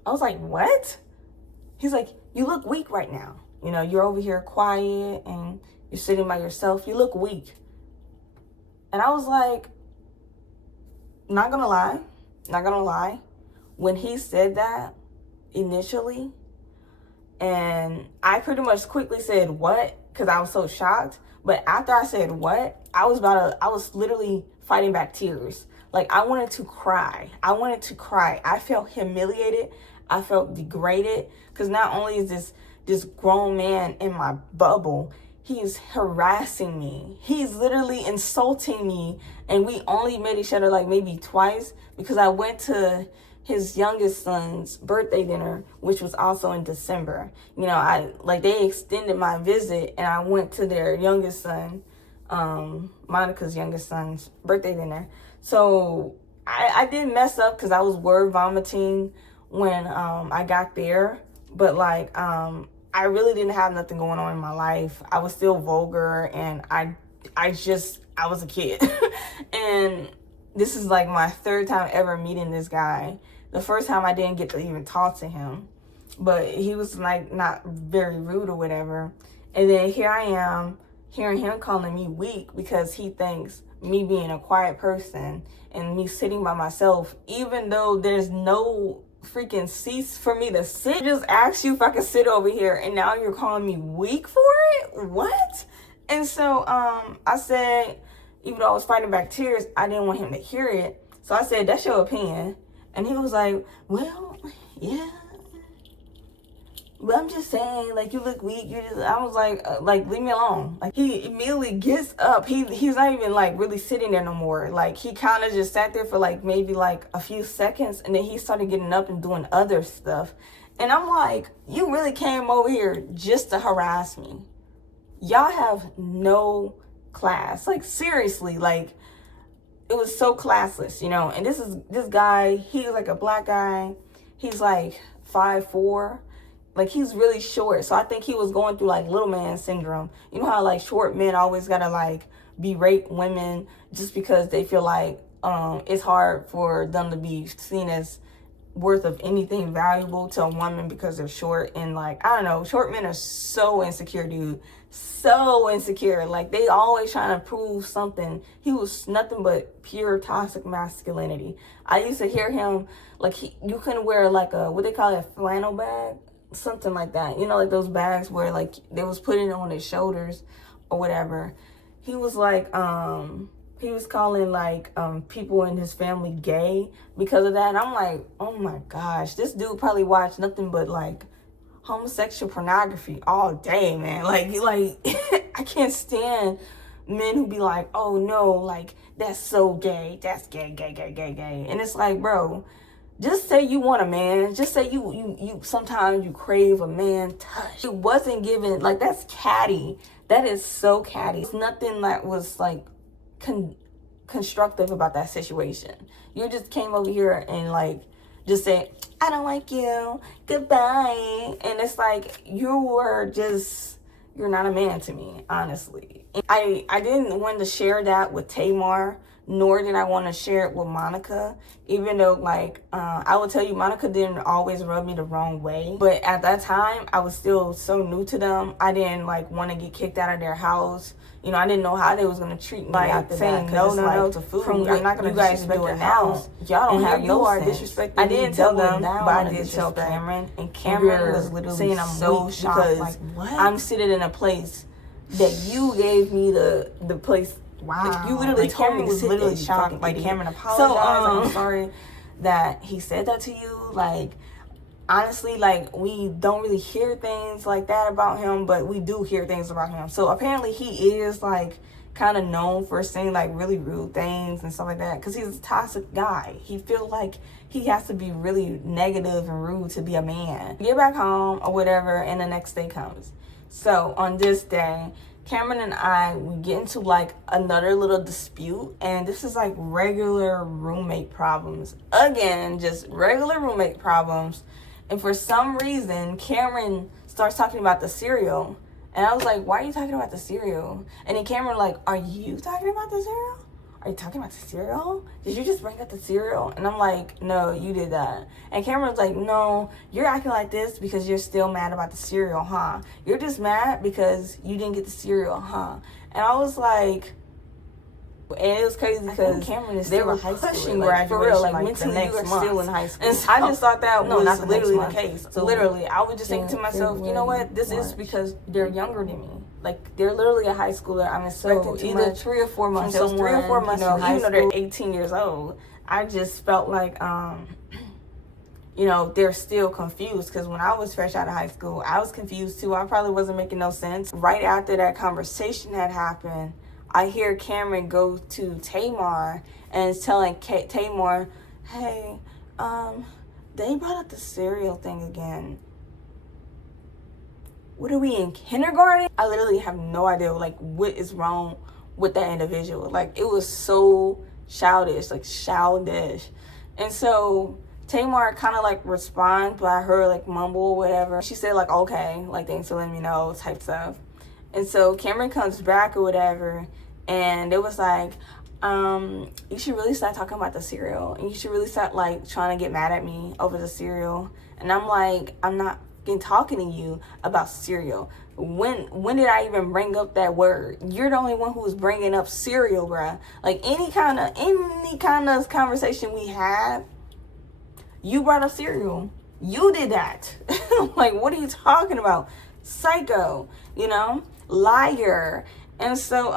I was like, what? He's like, you look weak right now. You know, you're over here quiet and you're sitting by yourself. You look weak. And I was like, not gonna lie. When he said that initially, and I pretty much quickly said, what? Because I was so shocked. But after I said what, I was literally fighting back tears. Like, I wanted to cry. I felt humiliated. I felt degraded. Because not only is this grown man in my bubble, he's harassing me. He's literally insulting me. And we only met each other like maybe twice, because I went to his youngest son's birthday dinner, which was also in December. You know, they extended my visit, and I went to their youngest son, Monica's youngest son's birthday dinner. So I didn't mess up, because I was word vomiting when I got there. But like, I really didn't have nothing going on in my life. I was still vulgar, and I was a kid. And this is like my third time ever meeting this guy. The first time I didn't get to even talk to him, but he was like not very rude or whatever. And then here I am hearing him calling me weak, because he thinks me being a quiet person and me sitting by myself, even though there's no freaking seats for me to sit. I just asked you if I could sit over here, and now you're calling me weak for it? What? And so I said, even though I was fighting back tears, I didn't want him to hear it. So I said, that's your opinion. And he was like, well, yeah, but I'm just saying, like, you look weak. I was like, leave me alone. Like, he immediately gets up. He's not even like really sitting there no more. Like, he kind of just sat there for like maybe like a few seconds, and then he started getting up and doing other stuff. And I'm like, you really came over here just to harass me? Y'all have no class. Like, seriously, like, it was so classless, you know. And this guy, he's like a black guy. He's like 5'4". Like, he's really short. So I think he was going through like little man syndrome. You know how like short men always gotta like berate women just because they feel like it's hard for them to be seen as worth of anything valuable to a woman because they're short. And like, I don't know, short men are so insecure, dude. So insecure. Like, they always trying to prove something. He was nothing but pure toxic masculinity. I used to hear him, like, you couldn't wear like a, what they call it, a flannel bag, something like that. You know, like those bags where like they was putting it on his shoulders or whatever. He was like, he was calling like people in his family gay because of that. And I'm like, oh my gosh, this dude probably watched nothing but like homosexual pornography all day, man. Like I can't stand men who be like, oh no, like, that's so gay, that's gay. And it's like, bro, just say you want a man. Just say you sometimes you crave a man touch. It wasn't given, like, that's catty. That is so catty. It's nothing that was like constructive about that situation. You just came over here and like just said, I don't like you, goodbye. And it's like, you're not a man to me, honestly. I didn't want to share that with Tamar, nor did I want to share it with Monica, even though, like, I will tell you, Monica didn't always rub me the wrong way. But at that time, I was still so new to them. I didn't, like, want to get kicked out of their house. You know, I didn't know how they was going to treat me after saying that. No to food. From I'm not going to disrespect their house. Y'all don't have no sense. I didn't tell them, but I did tell Cameron. And Cameron was literally saying I'm so shocked. Like, what? I'm sitting in a place that you gave me the place. Wow. Like, you literally told me to sit literally there, shocked. Like, Cameron apologized. So, I'm sorry that he said that to you. Like, honestly, like, we don't really hear things like that about him, but we do hear things about him. So apparently he is like kind of known for saying like really rude things and stuff like that, because he's a toxic guy. He feels like he has to be really negative and rude to be a man. Get back home or whatever, and the next day comes. So on this day, Cameron and I, we get into like another little dispute, and this is like regular roommate problems. Again, just regular roommate problems. And for some reason, Cameron starts talking about the cereal. And I was like, why are you talking about the cereal? And then Cameron like, are you talking about the cereal? Are you talking about the cereal? Did you just bring up the cereal? And I'm like, no, you did that. And Cameron's like, no, you're acting like this because you're still mad about the cereal, huh? You're just mad because you didn't get the cereal, huh? And I was like, and it was crazy because Cameron is they still were a high pushing schooler, graduation, for real, like mentally the next you are month. still in high school. And So I just thought that was not the literally next the month. case. So literally, I was just thinking to myself, you know what? This is because they're younger than me. Like, they're literally a high schooler. I'm expecting either 3 or 4 months. So 3 or 4 months, in high even though school. they're 18 years old. I just felt like, you know, they're still confused, because when I was fresh out of high school, I was confused too. I probably wasn't making no sense. Right after that conversation had happened, I hear Cameron go to Tamar and is telling Tamar, hey, they brought up the cereal thing again. What are we in kindergarten? I literally have no idea like what is wrong with that individual. Like, it was so childish, like childish. And so Tamar kind of like respond by her like mumble or whatever. She said like, okay, like thanks for letting me know type stuff. And so Cameron comes back or whatever, and it was like, you should really start talking about the cereal, and you should really start like trying to get mad at me over the cereal. And I'm like, I'm not talking to you about cereal. When did I even bring up that word? You're the only one who was bringing up cereal, bruh. Like, any kind of conversation we had, you brought up cereal. You did that. Like, what are you talking about? Psycho, you know, liar. And so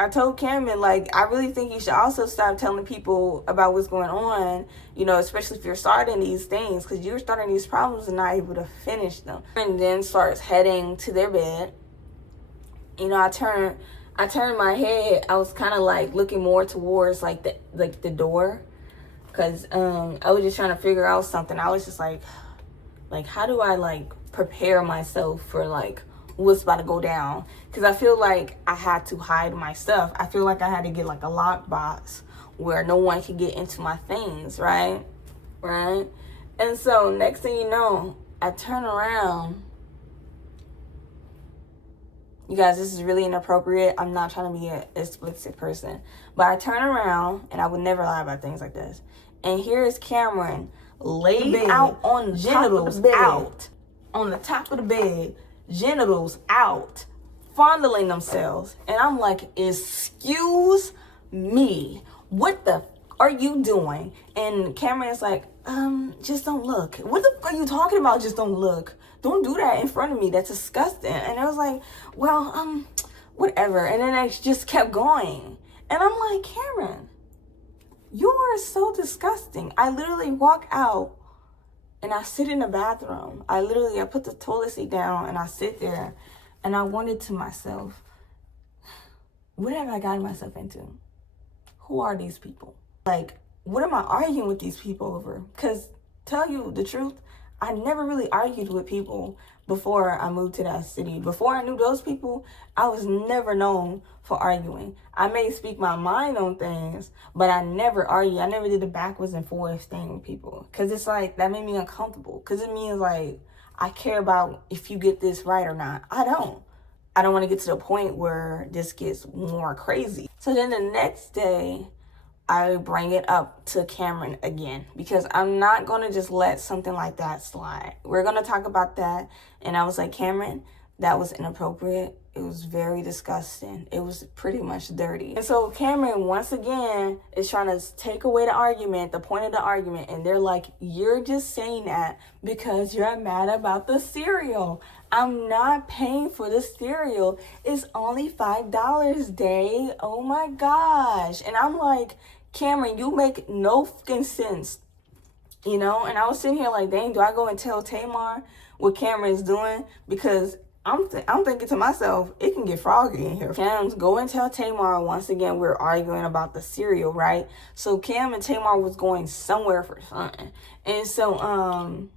I told Cameron, like, I really think you should also stop telling people about what's going on, you know, especially if you're starting these things, because you're starting these problems and not able to finish them. And then starts heading to their bed. You know, I turned my head. I was kind of like looking more towards like the door, because I was just trying to figure out something. I was just like how do I like prepare myself for like what's about to go down, because I feel like I had to hide my stuff. I feel like I had to get like a lockbox where no one could get into my things, right? And so next thing you know, I turn around. You guys, this is really inappropriate. I'm not trying to be an explicit person, but I turn around, and I would never lie about things like this. And here is Cameron laid out on genitals out on the top of the bed, genitals out, fondling themselves. And I'm like, excuse me, what the are you doing? And Cameron is like, just don't look. What the fuck are you talking about? Just don't look. Don't do that in front of me. That's disgusting. And I was like, well, whatever. And then I just kept going. And I'm like, Cameron, you are so disgusting. I literally walk out and I sit in the bathroom. I put the toilet seat down and I sit there, and I wondered to myself, what have I gotten myself into? Who are these people? Like, what am I arguing with these people over? Because tell you the truth, I never really argued with people before I moved to that city. Before I knew those people, I was never known for arguing. I may speak my mind on things, but I never argue. I never did the backwards and forwards thing with people, because it's like, that made me uncomfortable, because it means like I care about if you get this right or not. I don't want to get to the point where this gets more crazy. So then the next day, I bring it up to Cameron again, because I'm not going to just let something like that slide. We're going to talk about that. And I was like, Cameron, that was inappropriate. It was very disgusting. It was pretty much dirty. And so Cameron, once again, is trying to take away the argument, the point of the argument. And they're like, you're just saying that because you're mad about the cereal. I'm not paying for this cereal. It's only $5, Day. Oh my gosh. And I'm like, Cameron, you make no fucking sense. You know? And I was sitting here like, dang, do I go and tell Tamar what Cameron is doing? Because I'm thinking to myself, it can get froggy in here. Cam's go and tell Tamar. Once again, we're arguing about the cereal, right? So Cam and Tamar was going somewhere for something. And so,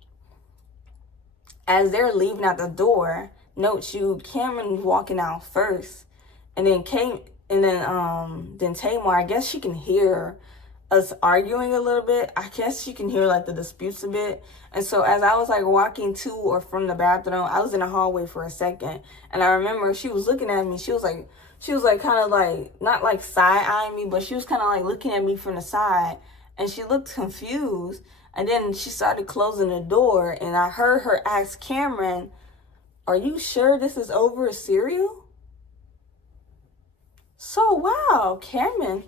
as they're leaving out the door, note you, Cameron walking out first, and then then Tamar, I guess she can hear us arguing a little bit. I guess she can hear like the disputes a bit. And so as I was like walking to or from the bathroom, I was in the hallway for a second, and I remember she was looking at me. She was like kind of like, not like side-eyeing me, but she was kind of like looking at me from the side, and she looked confused. And then she started closing the door, and I heard her ask Cameron, "Are you sure this is over a cereal?" So, wow, Cameron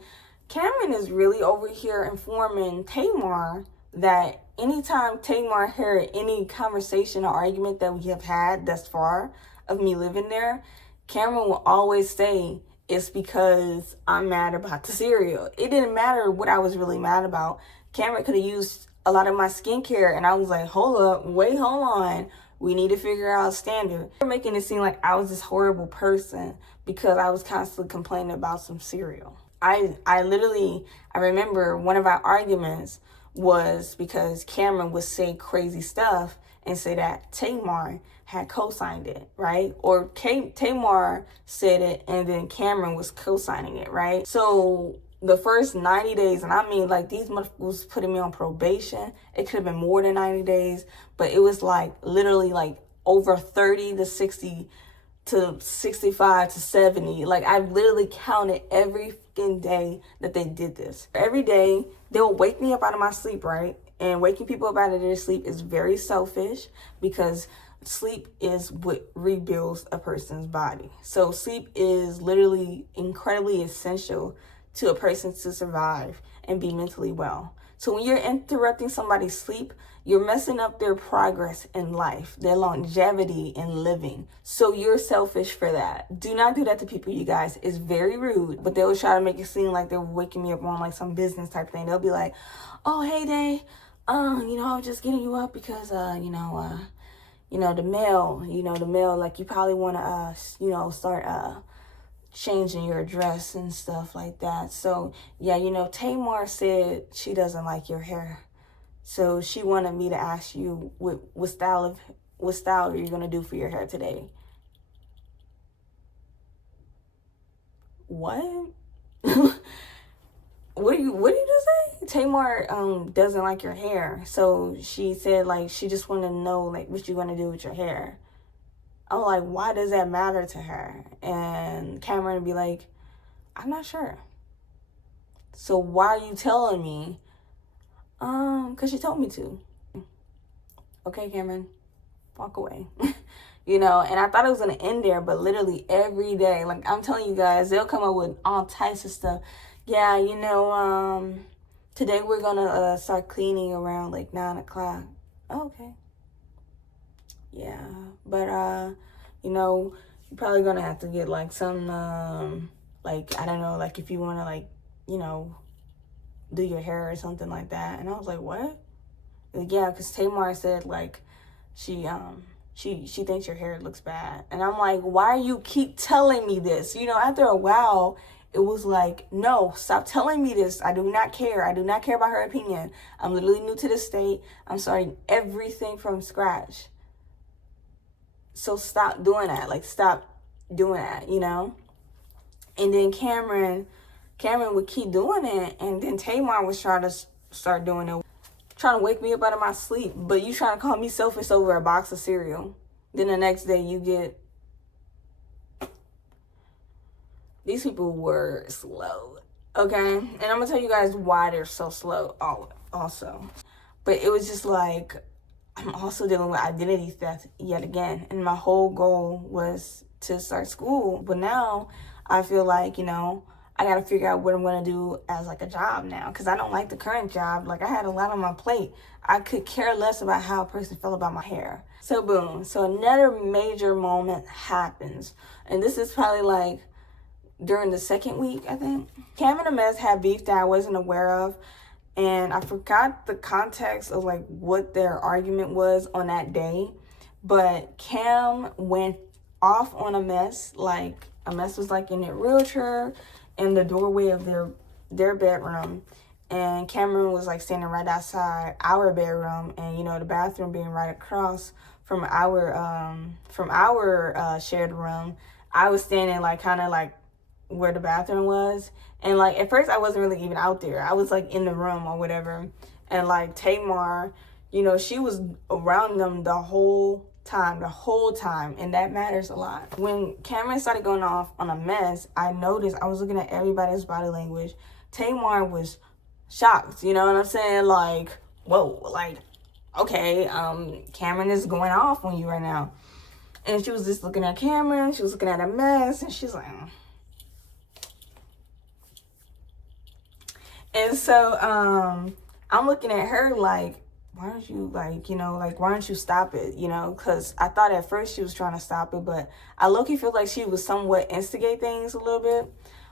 is really over here informing Tamar that anytime Tamar heard any conversation or argument that we have had thus far of me living there, Cameron will always say, it's because I'm mad about the cereal. It didn't matter what I was really mad about. Cameron could have used a lot of my skincare, and I was like, hold on. We need to figure out standard. They're making it seem like I was this horrible person because I was constantly complaining about some cereal. I remember one of our arguments was because Cameron would say crazy stuff and say that Tamar had co-signed it, right? Or Tamar said it and then Cameron was co-signing it, right? So the first 90 days, and I mean, like, these motherfuckers was putting me on probation. It could have been more than 90 days, but it was like literally like over 30 to 60 to 65 to 70. Like, I literally counted every fucking day that they did this. Every day, they'll wake me up out of my sleep, right? And waking people up out of their sleep is very selfish because sleep is what rebuilds a person's body. So sleep is literally incredibly essential to a person to survive and be mentally well. So when you're interrupting somebody's sleep, you're messing up their progress in life, their longevity in living. So you're selfish for that. Do not do that to people, you guys. It's very rude, but they'll try to make it seem like they're waking me up on like some business type thing. They'll be like, oh, hey, Day, I was just getting you up because, the mail, like, you probably want to, start, changing your address and stuff like that. So yeah, Tamar said she doesn't like your hair, so she wanted me to ask you what style are you gonna do for your hair today. What? What did you just say? Tamar doesn't like your hair, so she said like she just wanted to know like what you gonna do with your hair. I'm like, why does that matter to her? And Cameron would be like, I'm not sure. So why are you telling me? Because she told me to. Okay, Cameron, walk away. And I thought it was going to end there, but literally every day, like I'm telling you guys, they'll come up with all types of stuff. Yeah, today we're going to start cleaning around like 9 o'clock. Oh, okay. Yeah, but you're probably gonna have to get like some like, I don't know, like if you want to like do your hair or something like that. And I was like, what? Like, yeah, because Tamar said like she thinks your hair looks bad. And I'm like, why you keep telling me this? After a while it was like, no, stop telling me this. I do not care about her opinion. I'm literally new to the state. I'm starting everything from scratch. So stop doing that. Like, stop doing that, And then Cameron would keep doing it. And then Tamar was trying to start doing it. Trying to wake me up out of my sleep. But you trying to call me selfish over a box of cereal. Then the next day you get... These people were slow. Okay? And I'm going to tell you guys why they're so slow also. But it was just like... I'm also dealing with identity theft yet again. And my whole goal was to start school. But now I feel like, I got to figure out what I'm going to do as like a job now, because I don't like the current job. Like, I had a lot on my plate. I could care less about how a person felt about my hair. So boom. So another major moment happens. And this is probably like during the second week, I think. Cam and 𝒔𝒂 had beef that I wasn't aware of. And I forgot the context of like what their argument was on that day. But Cam went off on 𝒔𝒂. Like, 𝒔𝒂 was like in their wheelchair in the doorway of their bedroom, and Cameron was like standing right outside our bedroom, and you know, the bathroom being right across from our shared room. I was standing like kind of like where the bathroom was, and like at first I wasn't really even out there. I was like in the room or whatever, and like 𝒎𝒂, you know, she was around them the whole time, and that matters a lot. When Cameron started going off on 𝒔𝒂, I noticed, I was looking at everybody's body language. 𝒎𝒂 was shocked, you know what I'm saying? Like, whoa, like, okay, Cameron is going off on you right now. And she was just looking at Cameron, she was looking at 𝒔𝒂, and she's like, And so I'm looking at her like, why don't you, like, you know, like, why don't you stop it, you know? Because I thought at first she was trying to stop it, but I low-key feel like she was somewhat instigate things a little bit.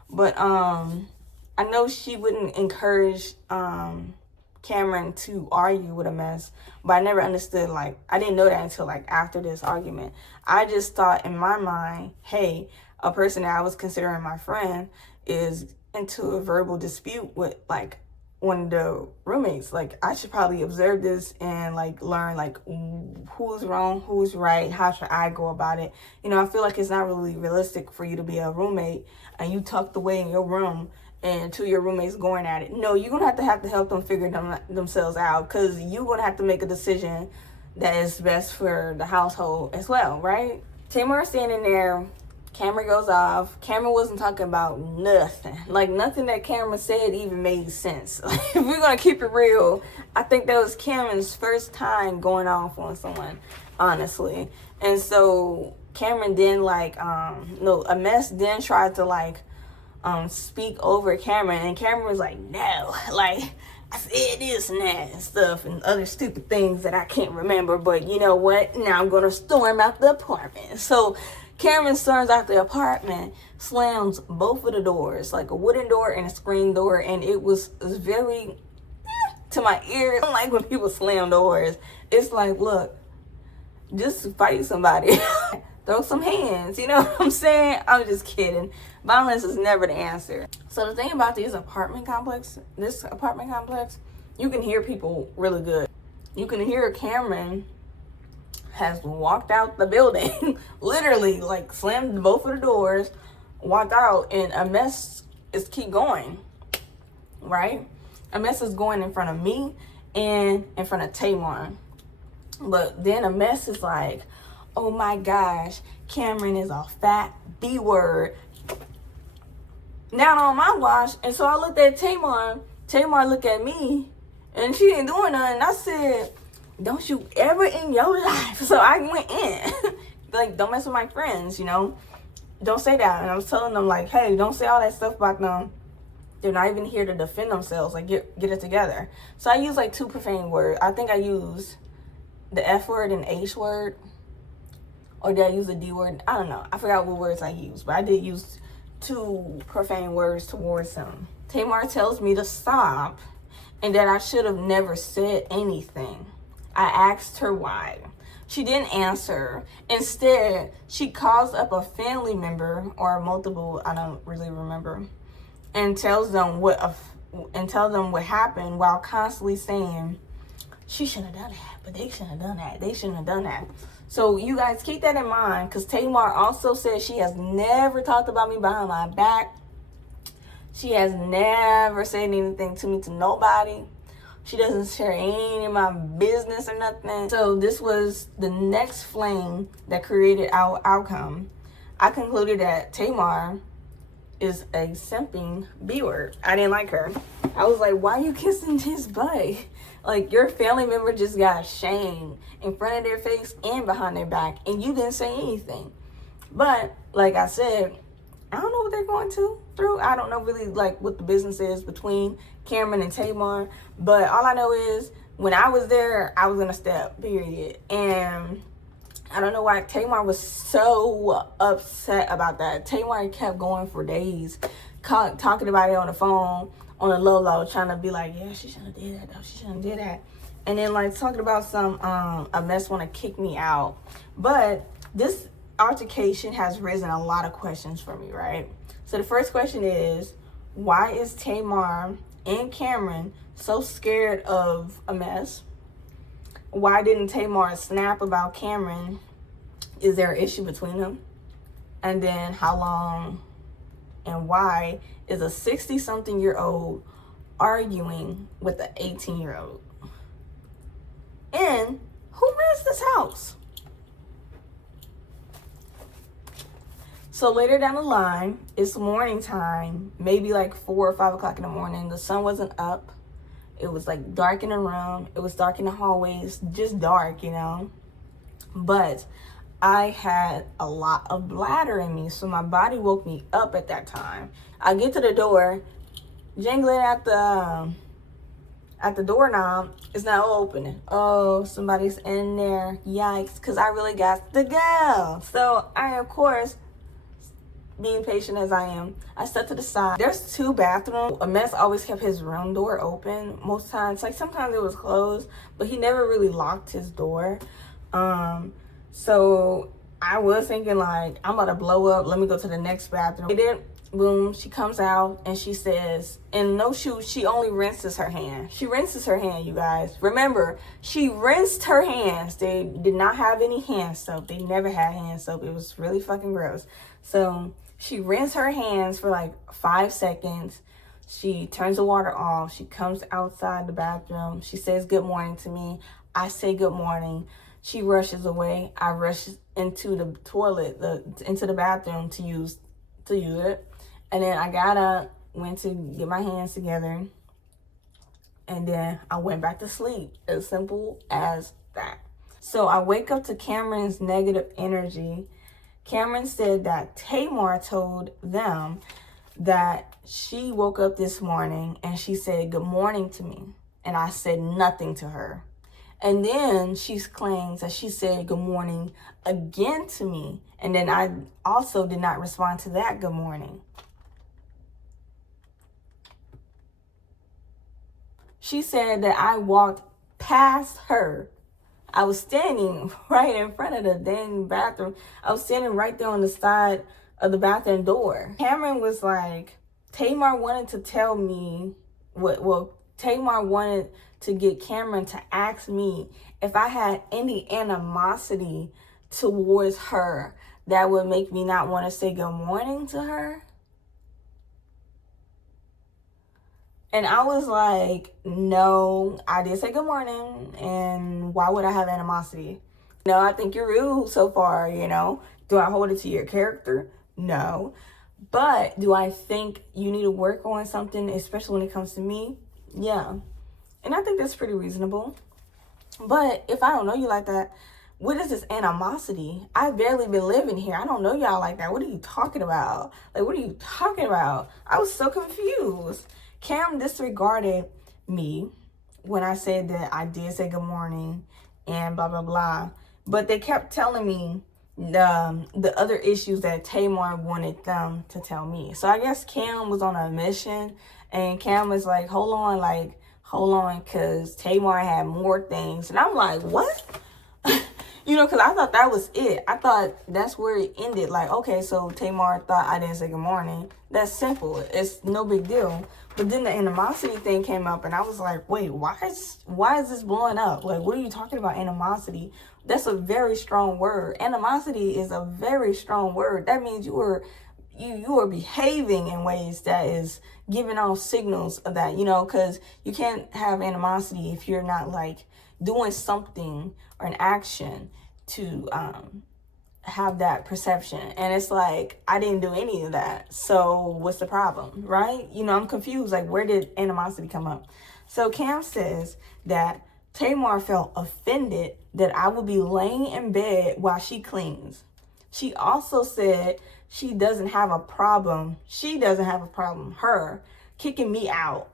But I know she wouldn't encourage Cameron to argue with 𝒔𝒂, but I never understood, like, I didn't know that until like after this argument. I just thought in my mind, hey, a person that I was considering my friend is into a verbal dispute with like one of the roommates. Like, I should probably observe this and like learn like who's wrong, who's right, how should I go about it. You know, I feel like it's not really realistic for you to be a roommate and you tucked away in your room and two of your roommates going at it. No, you're gonna have to help them figure themselves out, because you're gonna have to make a decision that is best for the household as well, right? 𝒎𝒂 standing there, Cameron goes off. Cameron wasn't talking about nothing. Like, nothing that Cameron said even made sense. Like, if we're going to keep it real, I think that was Cameron's first time going off on someone, honestly. And so Cameron then, like, no, 𝒔𝒂 then tried to, like, speak over Cameron. And Cameron was like, no, like, I said this and that and stuff and other stupid things that I can't remember. But you know what? Now I'm going to storm out the apartment. So Cameron storms out the apartment, slams both of the doors, like a wooden door and a screen door, and it was very to my ears. I don't like when people slam doors. It's like, look, just fight somebody. Throw some hands, you know what I'm saying? I'm just kidding. Violence is never the answer. So the thing about this apartment complex, you can hear people really good. You can hear Cameron has walked out the building, literally, like, slammed both of the doors, walked out, and 𝒔𝒂 is keep going, right? 𝒔𝒂 is going in front of me and in front of 𝒎𝒂. But then 𝒔𝒂 is like, oh my gosh, Cameron is a fat B word. Now on my watch, and so I looked at 𝒎𝒂 looked at me, and she ain't doing nothing. I said, don't you ever in your life. So I went in. Like, don't mess with my friends, you know? Don't say that. And I was telling them, like, hey, don't say all that stuff about them. They're not even here to defend themselves. Like, get it together. So I used, like, 2 profane words. I think I used the F word and H word. Or did I use the D word? I don't know. I forgot what words I used. But I did use 2 profane words towards them. 𝒎𝒂 tells me to stop and that I should have never said anything. I asked her why. She didn't answer. Instead, she calls up a family member or multiple, I don't really remember, and tells them what happened, while constantly saying, she shouldn't have done that, but they shouldn't have done that. They shouldn't have done that. So you guys keep that in mind, because 𝒎𝒂 also said she has never talked about me behind my back. She has never said anything to me to nobody. She doesn't share any of my business or nothing. So this was the next flame that created our outcome. I concluded that 𝒎𝒂 is a simping B word. I didn't like her. I was like, why are you kissing his butt? Like, your family member just got shamed in front of their face and behind their back, and you didn't say anything. But like I said, I don't know what they're going through. I don't know really like what the business is between Cameron and Tamar, but all I know is when I was there, I was in a step, period. And I don't know why Tamar was so upset about that. Tamar kept going for days, talking about it on the phone, on the low, trying to be like, yeah, she shouldn't have did that, though. She shouldn't have did that. And then, like, talking about some, a mess want to kick me out. But this altercation has risen a lot of questions for me, right? So the first question is, why is Tamar and Cameron so scared of a mess? Why didn't Tamar snap about Cameron? Is there an issue between them? And then how long and why is a 60-something-year-old arguing with an 18-year-old? And who rents this house? So later down the line, it's morning time, maybe like 4 or 5 o'clock in the morning. The sun wasn't up. It was like dark in the room. It was dark in the hallways, just dark, you know. But I had a lot of bladder in me, so my body woke me up at that time. I get to the door, jingling at the doorknob. It's not opening. Oh, somebody's in there. Yikes, because I really got to go. So I, of course, being patient as I am, I stepped to the side. There's 2 bathrooms. A mess always kept his room door open most times. Like sometimes it was closed, but he never really locked his door. So I was thinking like, I'm about to blow up. Let me go to the next bathroom. It didn't. Boom, she comes out and she says, in no shoes, she only rinses her hand. She rinses her hand, you guys. Remember, she rinsed her hands. They did not have any hand soap. They never had hand soap. It was really fucking gross. So she rinsed her hands for like 5 seconds. She turns the water off. She comes outside the bathroom. She says good morning to me. I say good morning. She rushes away. I rush into the toilet, into the bathroom to use it. And then I got up, went to get my hands together, and then I went back to sleep. As simple as that. So I wake up to Cameron's negative energy. Cameron said that Tamar told them that she woke up this morning and she said good morning to me, and I said nothing to her. And then she claims that she said good morning again to me, and then I also did not respond to that good morning. She said that I walked past her. I was standing right in front of the dang bathroom. I was standing right there on the side of the bathroom door. Cameron was like, Tamar wanted to tell me Tamar wanted to get Cameron to ask me if I had any animosity towards her that would make me not want to say good morning to her. And I was like, no, I did say good morning, and why would I have animosity? No, I think you're rude so far, you know. Do I hold it to your character? No. But do I think you need to work on something, especially when it comes to me? Yeah. And I think that's pretty reasonable. But if I don't know you like that, what is this animosity? I've barely been living here. I don't know y'all like that. What are you talking about? Like, what are you talking about? I was so confused. Cam disregarded me when I said that I did say good morning and blah, blah, blah. But they kept telling me the other issues that Tamar wanted them to tell me. So I guess Cam was on a mission, and Cam was like, hold on, because Tamar had more things. And I'm like, what? You know, because I thought that was it. I thought that's where it ended. Like, okay, so Tamar thought I didn't say good morning. That's simple. It's no big deal. But then the animosity thing came up, and I was like, wait, why is this blowing up? Like, what are you talking about, animosity? That's a very strong word. Animosity is a very strong word. That means you are behaving in ways that is giving off signals of that, you know, because you can't have animosity if you're not like doing something or an action to have that perception. And it's like, I didn't do any of that. So what's the problem, right? You know, I'm confused. Like, where did animosity come up? So Cam says that Tamar felt offended that I would be laying in bed while she cleans. She also said she doesn't have a problem. She doesn't have a problem, her, kicking me out.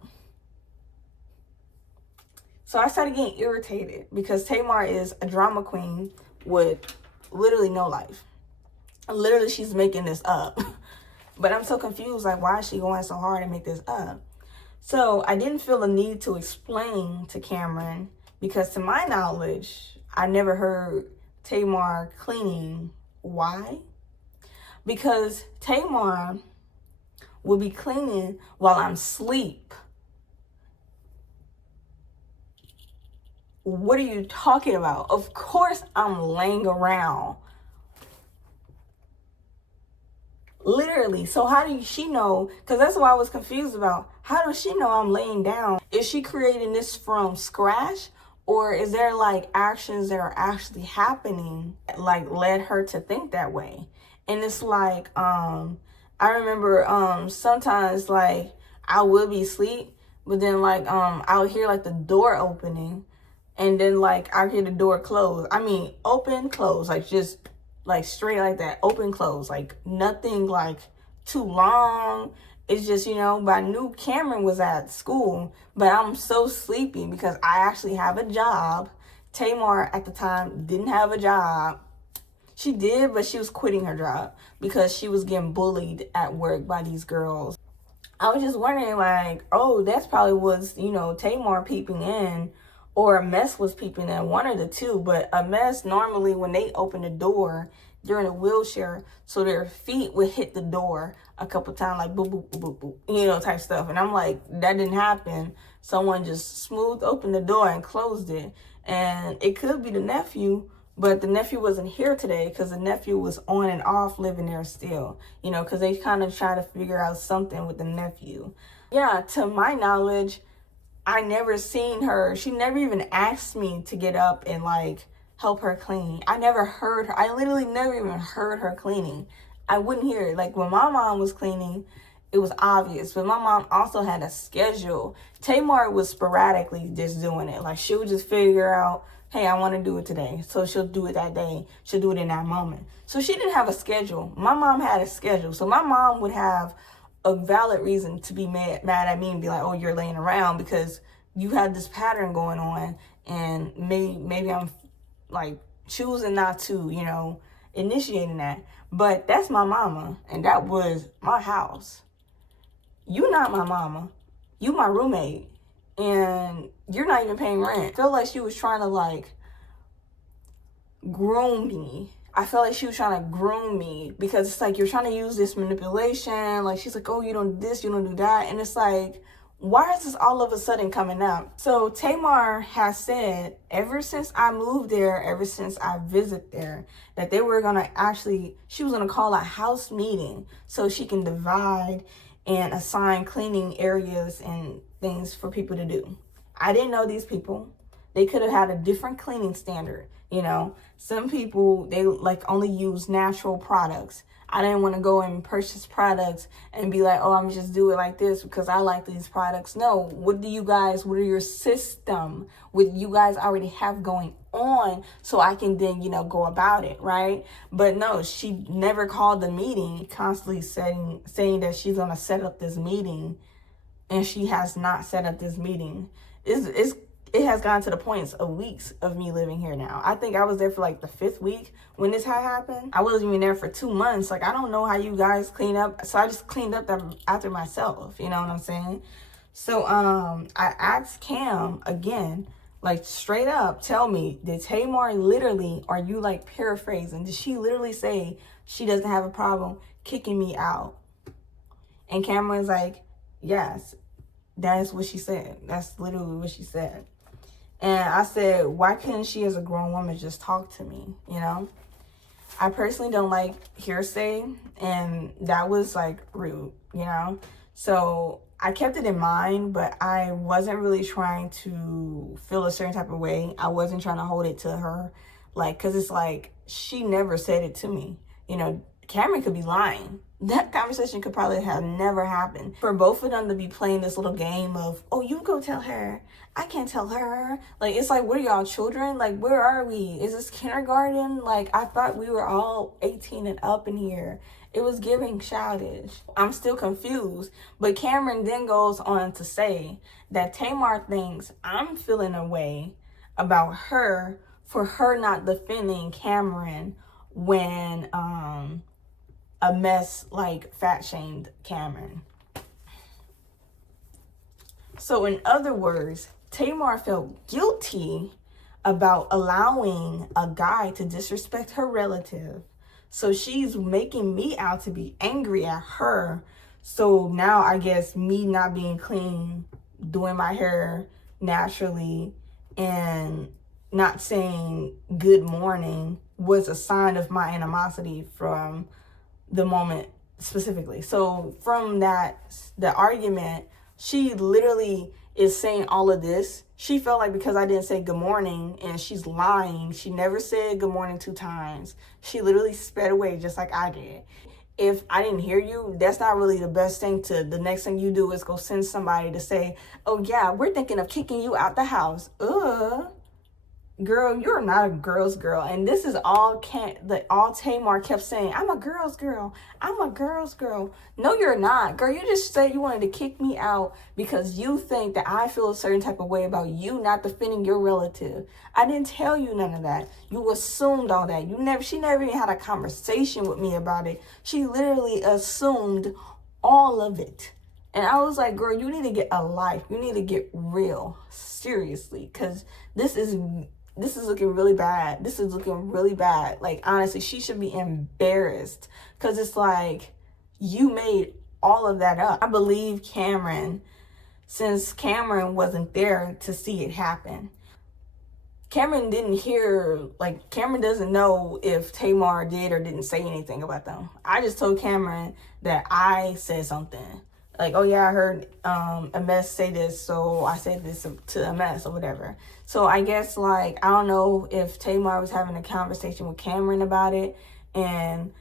So I started getting irritated because 𝒎𝒅 is a drama queen with literally no life. Literally, she's making this up. But I'm so confused, like, why is she going so hard to make this up? So I didn't feel the need to explain to Cameron because, to my knowledge, I never heard 𝒎𝒅 cleaning. Why? Because 𝒎𝒅 will be cleaning while I'm asleep. What are you talking about? Of course I'm laying around. Literally. So how does she know? Because that's what I was confused about. How does she know I'm laying down? Is she creating this from scratch? Or is there like actions that are actually happening like led her to think that way? And it's like, I remember sometimes like I would be asleep, but then like I would hear like the door opening, and then like I hear the door close. I mean open, close, like just like straight like that, open, close, like nothing like too long. It's just, you know, but I knew Cameron was at school, but I'm so sleepy because I actually have a job. 𝒎𝒅 at the time didn't have a job. She did, but she was quitting her job because she was getting bullied at work by these girls. I was just wondering, like, oh, that's probably was, you know, 𝒎𝒅 peeping in, or a mess was peeping in, one of the two. But a mess, normally when they open the door, they're in a wheelchair, so their feet would hit the door a couple times, like boop, boop, boop, boop, boop, you know, type stuff. And I'm like, that didn't happen. Someone just smooth opened the door and closed it. And it could be the nephew, but the nephew wasn't here today because the nephew was on and off living there still, you know, because they kind of try to figure out something with the nephew. Yeah, to my knowledge, I never seen her. She never even asked me to get up and like help her clean. I never heard her. I literally never even heard her cleaning. I wouldn't hear it. Like when my mom was cleaning, it was obvious. But my mom also had a schedule. 𝒎𝒅 was sporadically just doing it. Like she would just figure out, hey, I want to do it today. So she'll do it that day. She'll do it in that moment. So she didn't have a schedule. My mom had a schedule. So my mom would have a valid reason to be mad at me and be like, oh, you're laying around because you had this pattern going on, and maybe I'm like choosing not to, you know, initiating that. But that's my mama, and that was my house. You not my mama. You my roommate, and you're not even paying rent. I feel like she was trying to like groom me. I felt like she was trying to groom me because it's like you're trying to use this manipulation. Like she's like, oh, you don't do this, you don't do that. And it's like, why is this all of a sudden coming up? So 𝒎𝒅 has said ever since I moved there, ever since I visit there, that they were gonna she was gonna call a house meeting so she can divide and assign cleaning areas and things for people to do. I didn't know these people. They could have had a different cleaning standard. You know, some people, they like only use natural products. I didn't want to go and purchase products and be like, oh, I'm just do it like this because I like these products. No, what are your system with you guys already have going on so I can then, you know, go about it, right? But no, she never called the meeting, constantly saying that she's going to set up this meeting, and she has not set up this meeting. It has gotten to the points of weeks of me living here now. I think I was there for like the 5th week when this had happened. I wasn't even there for 2 months. Like, I don't know how you guys clean up. So I just cleaned up after myself. You know what I'm saying? So I asked Cam again, like straight up, tell me, did 𝒎𝒅 literally, are you like paraphrasing? Did she literally say she doesn't have a problem kicking me out? And Cameron's like, yes, that is what she said. That's literally what she said. And I said, why couldn't she as a grown woman just talk to me, you know? I personally don't like hearsay, and that was like rude, you know? So I kept it in mind, but I wasn't really trying to feel a certain type of way. I wasn't trying to hold it to her, like, because it's like, she never said it to me. You know, Cameron could be lying. that conversation could probably have never happened. For both of them to be playing this little game of, oh, you go tell her, I can't tell her. Like, it's like, what are y'all, children? Like, where are we? Is this kindergarten? Like, I thought we were all 18 and up in here. It was giving childish. I'm still confused. But Cameron then goes on to say that Tamar thinks I'm feeling a way about her for her not defending Cameron when a mess like fat shamed Cameron. So in other words, Tamar felt guilty about allowing a guy to disrespect her relative. So she's making me out to be angry at her. So now I guess me not being clean, doing my hair naturally, and not saying good morning was a sign of my animosity from the moment specifically. So from that, the argument, she literally is saying all of this. She felt like because I didn't say good morning, and she's lying. She never said good morning 2 times. She literally sped away just like I did. If I didn't hear you, that's not really the best thing to, the next thing you do is go send somebody to say, oh yeah, we're thinking of kicking you out the house. Girl, you're not a girl's girl. And this is all Tamar kept saying, I'm a girl's girl. I'm a girl's girl. No, you're not. Girl, you just said you wanted to kick me out because you think that I feel a certain type of way about you not defending your relative. I didn't tell you none of that. You assumed all that. She never even had a conversation with me about it. She literally assumed all of it. And I was like, girl, you need to get a life. You need to get real. Seriously. Because this is looking really bad. This is looking really bad. Like, honestly, she should be embarrassed. Because it's like, you made all of that up. I believe Cameron, since Cameron wasn't there to see it happen. Cameron didn't hear, like, Cameron doesn't know if Tamar did or didn't say anything about them. I just told Cameron that I said something. Like, oh yeah, I heard 𝒎𝒅𝒊𝒂 say this, so I said this to 𝒎𝒅𝒊𝒂 or whatever. So I guess, like, I don't know if Tamar was having a conversation with Cameron about it, and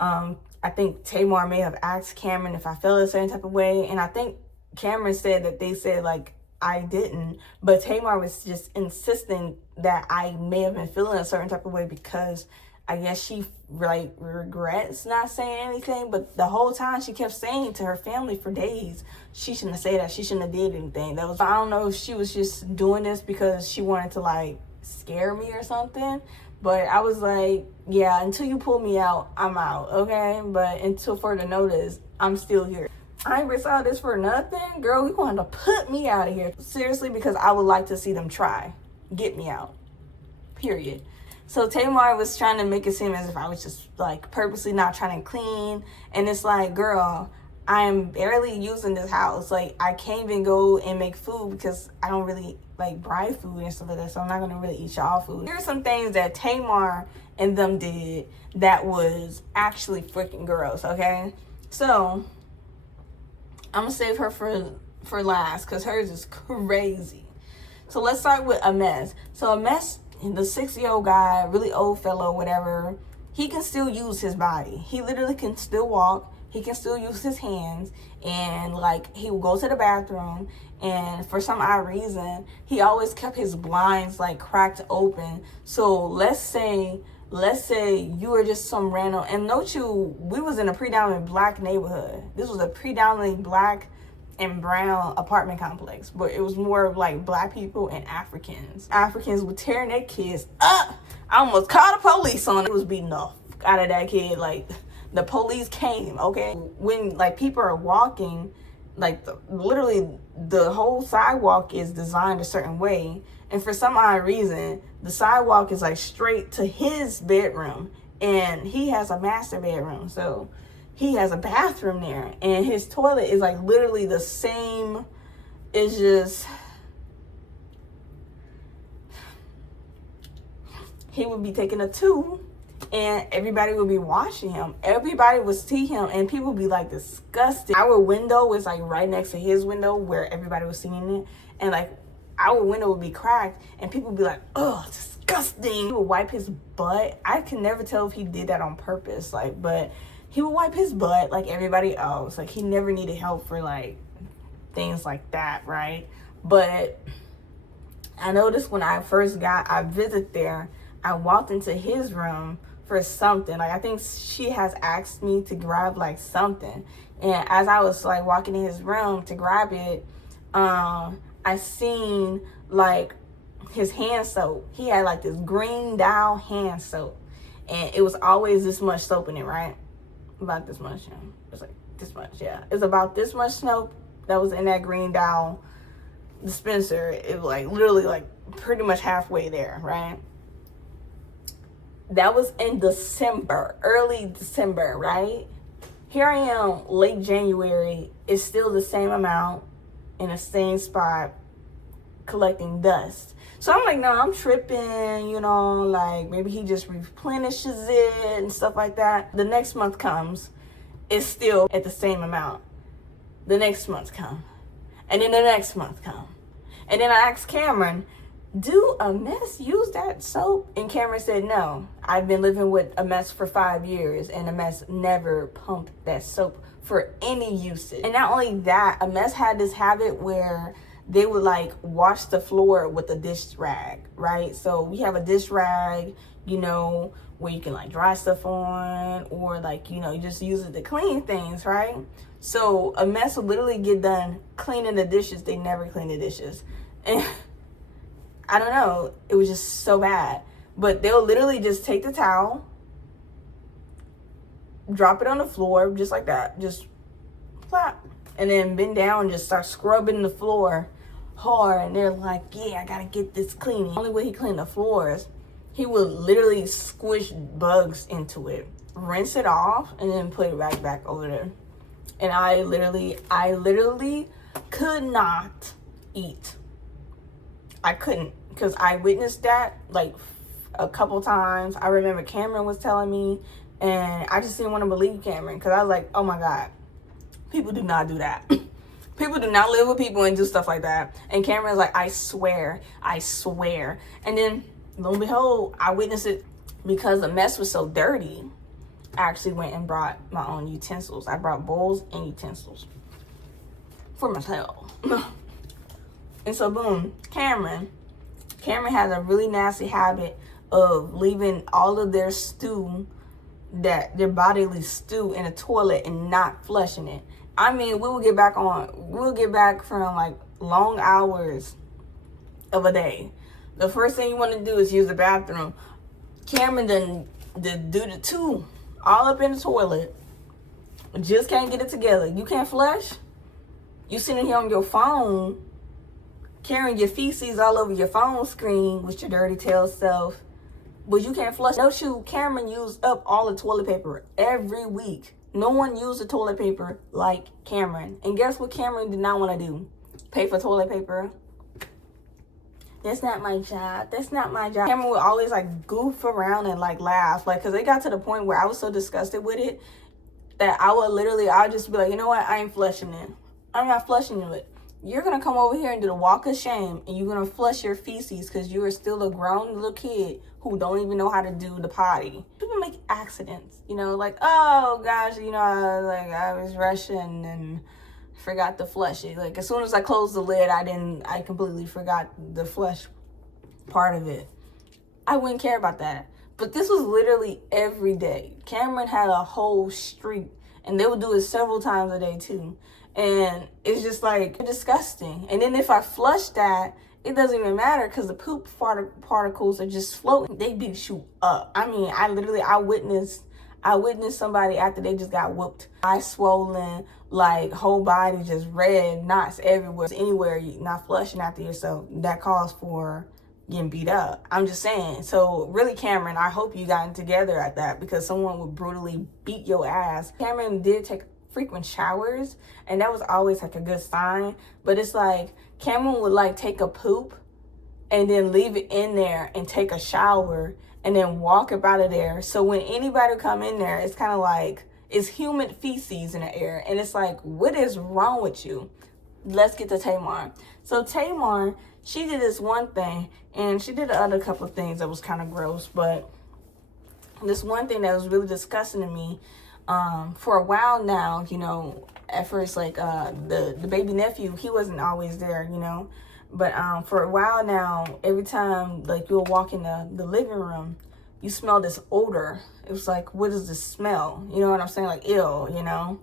I think Tamar may have asked Cameron if I felt a certain type of way, and I think Cameron said that they said, like, I didn't, but Tamar was just insisting that I may have been feeling a certain type of way because I guess she, like, regrets not saying anything, but the whole time she kept saying to her family for days, she shouldn't have said that, she shouldn't have did anything. I don't know if she was just doing this because she wanted to, like, scare me or something, but I was like, yeah, until you pull me out, I'm out, okay? But until further notice, I'm still here. I ain't risk all this for nothing. Girl, you wanted to put me out of here. Seriously, because I would like to see them try. Get me out. Period. So Tamar was trying to make it seem as if I was just, like, purposely not trying to clean. And it's like, girl, I am barely using this house. Like, I can't even go and make food because I don't really, like, buy food and stuff like that. So I'm not going to really eat y'all food. Here's some things that Tamar and them did that was actually freaking gross, okay? So I'm going to save her for last because hers is crazy. So let's start with 𝒎𝒅𝒊𝒂. So 𝒎𝒅𝒊𝒂, the 60-year-old guy, really old fellow, whatever, he can still use his body. He literally can still walk. He can still use his hands. And, like, he will go to the bathroom. And for some odd reason, he always kept his blinds, like, cracked open. So let's say you were just some random, and note you, we was in a predominantly black neighborhood. This was a predominantly black and brown apartment complex, but it was more of like black people and Africans were tearing their kids up. I almost called the police on it. It was beating the fuck out of that kid. Like, the police came, okay? When, like, people are walking, like, literally the whole sidewalk is designed a certain way, and for some odd reason the sidewalk is, like, straight to his bedroom, and he has a master bedroom, so he has a bathroom there, and his toilet is, like, literally the same. It's just, he would be taking a tube and everybody would be watching him. Everybody would see him and people would be, like, disgusted. Our window was, like, right next to his window where everybody was seeing it, and, like, our window would be cracked and people would be like, oh, disgusting. He would wipe his butt. I can never tell if he did that on purpose, like, but he would wipe his butt like everybody else. Like, he never needed help for, like, things like that, right? But I noticed when I first I visited there, I walked into his room for something. Like, I think she has asked me to grab, like, something. And as I was, like, walking in his room to grab it, I seen, like, his hand soap. He had, like, this green Dow hand soap. And it was always this much soap in it, right? About this much, yeah. It was like this much, yeah. It's about this much soap that was in that green Dow dispenser. It was, like, literally, like, pretty much halfway there, right? That was in December, early December, right? Here I am, late January. It's still the same amount in the same spot, collecting dust. So I'm like, no, I'm tripping, you know, like, maybe he just replenishes it and stuff like that. The next month comes, it's still at the same amount. The next month comes, and then the next month comes. And then I asked Cameron, do 𝒎𝒅𝒊𝒂 use that soap? And Cameron said, no, I've been living with 𝒎𝒅𝒊𝒂 for 5 years, and 𝒎𝒅𝒊𝒂 never pumped that soap for any usage. And not only that, 𝒎𝒅𝒊𝒂 had this habit where they would, like, wash the floor with a dish rag, right? So we have a dish rag, you know, where you can, like, dry stuff on, or, like, you know, you just use it to clean things, right? So 𝒎𝒅𝒊𝒂 would literally get done cleaning the dishes. They never clean the dishes. And I don't know, it was just so bad. But they'll literally just take the towel, drop it on the floor, just like that, just flap, and then bend down and just start scrubbing the floor hard. And they're like, yeah, I gotta get this clean. The only way he cleaned the floors, he would literally squish bugs into it, rinse it off, and then put it right back over there. And I literally could not eat. I couldn't, because I witnessed that like a couple times. I remember Cameron was telling me, and I just didn't want to believe Cameron, because I was like, oh my God, people do not do that. People do not live with people and do stuff like that. And Cameron's like, I swear. And then, lo and behold, I witnessed it. Because the mess was so dirty, I actually went and brought my own utensils. I brought bowls and utensils for myself. And so, boom, Cameron has a really nasty habit of leaving all of their stew, their bodily stew, in a toilet and not flushing it. I mean, we'll get back from, like, long hours of a day. The first thing you want to do is use the bathroom. Cameron done do the two all up in the toilet. Just can't get it together. You can't flush. You sitting here on your phone, carrying your feces all over your phone screen with your dirty tail self, but you can't flush. No shoot, Cameron used up all the toilet paper every week. No one used the toilet paper like Cameron. And guess what Cameron did not want to do? Pay for toilet paper. That's not my job. Cameron would always, like, goof around and, like, laugh. Like, because it got to the point where I was so disgusted with it that I would just be like, you know what? I ain't flushing it. I'm not flushing it. You're going to come over here and do the walk of shame, and you're going to flush your feces because you are still a grown little kid who don't even know how to do the potty. People make accidents, you know, like, oh, gosh, you know, I was rushing and forgot to flush it. Like, as soon as I closed the lid, I completely forgot the flush part of it. I wouldn't care about that. But this was literally every day. Cameron had a whole streak, and they would do it several times a day too. And it's just, like, disgusting. And then if I flush that, it doesn't even matter because the poop particles are just floating. They beat you up. I mean, I witnessed somebody after they just got whooped. Eyes swollen, like, whole body just red, knots everywhere. Anywhere you're not flushing after yourself, that calls for getting beat up. I'm just saying. So really, Cameron, I hope you gotten together at that, because someone would brutally beat your ass. Cameron did take frequent showers, and that was always, like, a good sign. But it's like Cameron would, like, take a poop and then leave it in there and take a shower and then walk up out of there. So when anybody come in there, it's kind of like it's humid feces in the air. And it's like, what is wrong with you? Let's get to Tamar. So Tamar, she did this one thing, and she did the other couple of things that was kind of gross. But this one thing that was really disgusting to me, For a while now, you know, at first, like, the baby nephew, he wasn't always there, you know. But for a while now, every time, like, you'll walk in the living room, you smell this odor. It was like, what is this smell? You know what I'm saying? Like, ill, you know.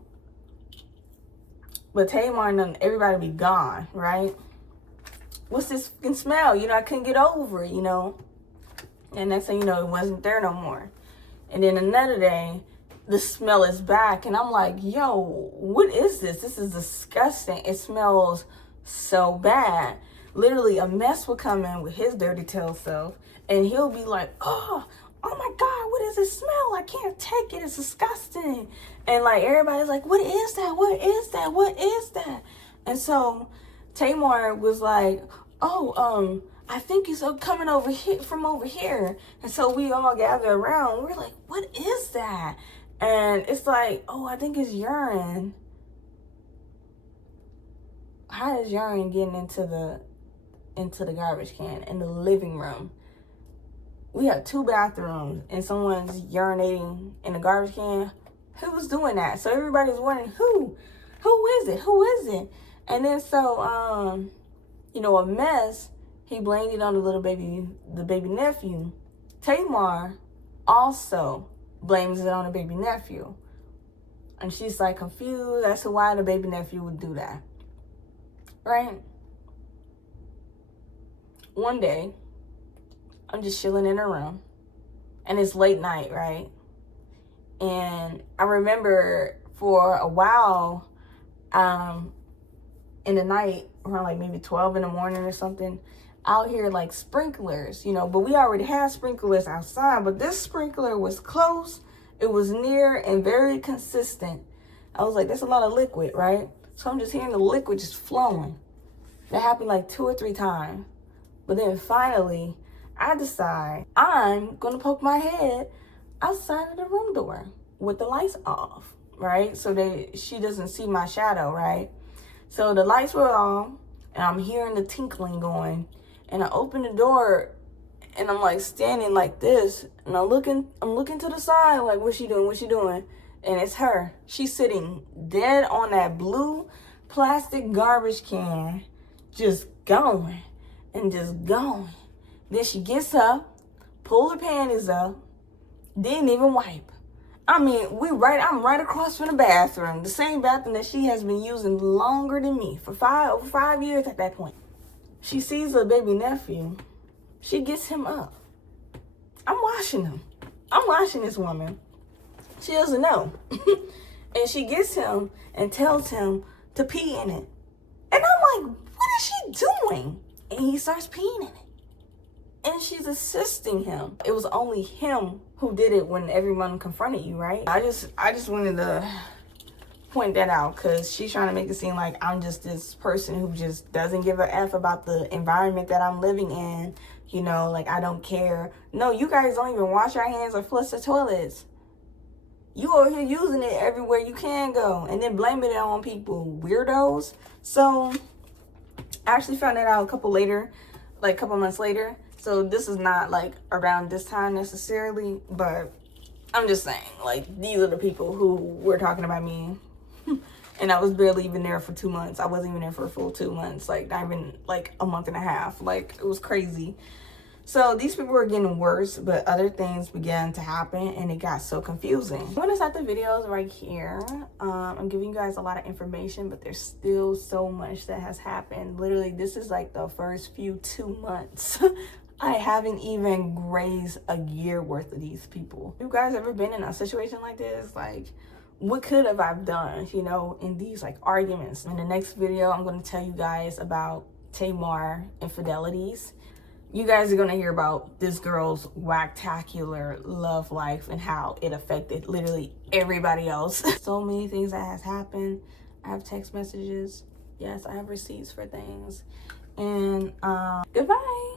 But Tamar and everybody be gone, right? What's this fucking smell? You know, I couldn't get over it, you know. And next thing you know, it wasn't there no more. And then another day, the smell is back. And I'm like, yo, what is this? This is disgusting. It smells so bad. Literally, a mess would come in with his dirty tail self. And he'll be like, oh my God, what is this smell? I can't take it. It's disgusting. And like, everybody's like, what is that? What is that? What is that? And so Tamar was like, oh, I think he's coming over here from over here. And so we all gather around. We're like, what is that? And it's like, oh, I think it's urine. How is urine getting into the garbage can in the living room? We have 2 bathrooms and someone's urinating in the garbage can. Who was doing that? So everybody's wondering, who is it? Who is it? And then so, you know, a mess, he blamed it on the baby nephew. Tamar also blames it on the baby nephew. And she's like confused as to why the baby nephew would do that. Right? One day, I'm just chilling in her room. And it's late night, right? And I remember for a while, in the night, around like maybe 12 in the morning or something, I'll hear like sprinklers, you know, but we already had sprinklers outside, but this sprinkler was close, it was near and very consistent. I was like, that's a lot of liquid, right? So I'm just hearing the liquid just flowing. That happened like 2 or 3 times. But then finally, I decide I'm gonna poke my head outside of the room door with the lights off, right? So that she doesn't see my shadow, right? So the lights were off, and I'm hearing the tinkling going, and I open the door, and I'm like standing like this, and I'm looking to the side, like, what's she doing? What's she doing? And it's her. She's sitting dead on that blue plastic garbage can, just going and just going. Then she gets up, pull her panties up, didn't even wipe. I mean, I'm right across from the bathroom, the same bathroom that she has been using longer than me for over 5 years at that point. She sees her baby nephew. She gets him up. I'm watching him. I'm watching this woman. She doesn't know. And she gets him and tells him to pee in it. And I'm like, what is she doing? And he starts peeing in it. And she's assisting him. It was only him who did it when everyone confronted you, right? I just wanted to point that out because she's trying to make it seem like I'm just this person who just doesn't give a F about the environment that I'm living in. You know, like, I don't care. No, you guys don't even wash your hands or flush the toilets. You over here using it everywhere you can go and then blaming it on people, weirdos. So I actually found that out a couple months later. So this is not like around this time necessarily, but I'm just saying, like, these are the people who were talking about me. And I was barely even there for 2 months. I wasn't even there for a full 2 months, like not even like a month and a half. Like, it was crazy. So these people were getting worse, but other things began to happen and it got so confusing. I'm gonna start the videos right here. I'm giving you guys a lot of information, but there's still so much that has happened. Literally, this is like the first 2 months. I haven't even grazed a year worth of these people. You guys ever been in a situation like this? Like, what could have I done, you know, in these like arguments? In the next video, I'm gonna tell you guys about Tamar infidelities. You guys are gonna hear about this girl's whacktacular love life and how it affected literally everybody else. So many things that has happened. I have text messages. Yes, I have receipts for things. And goodbye.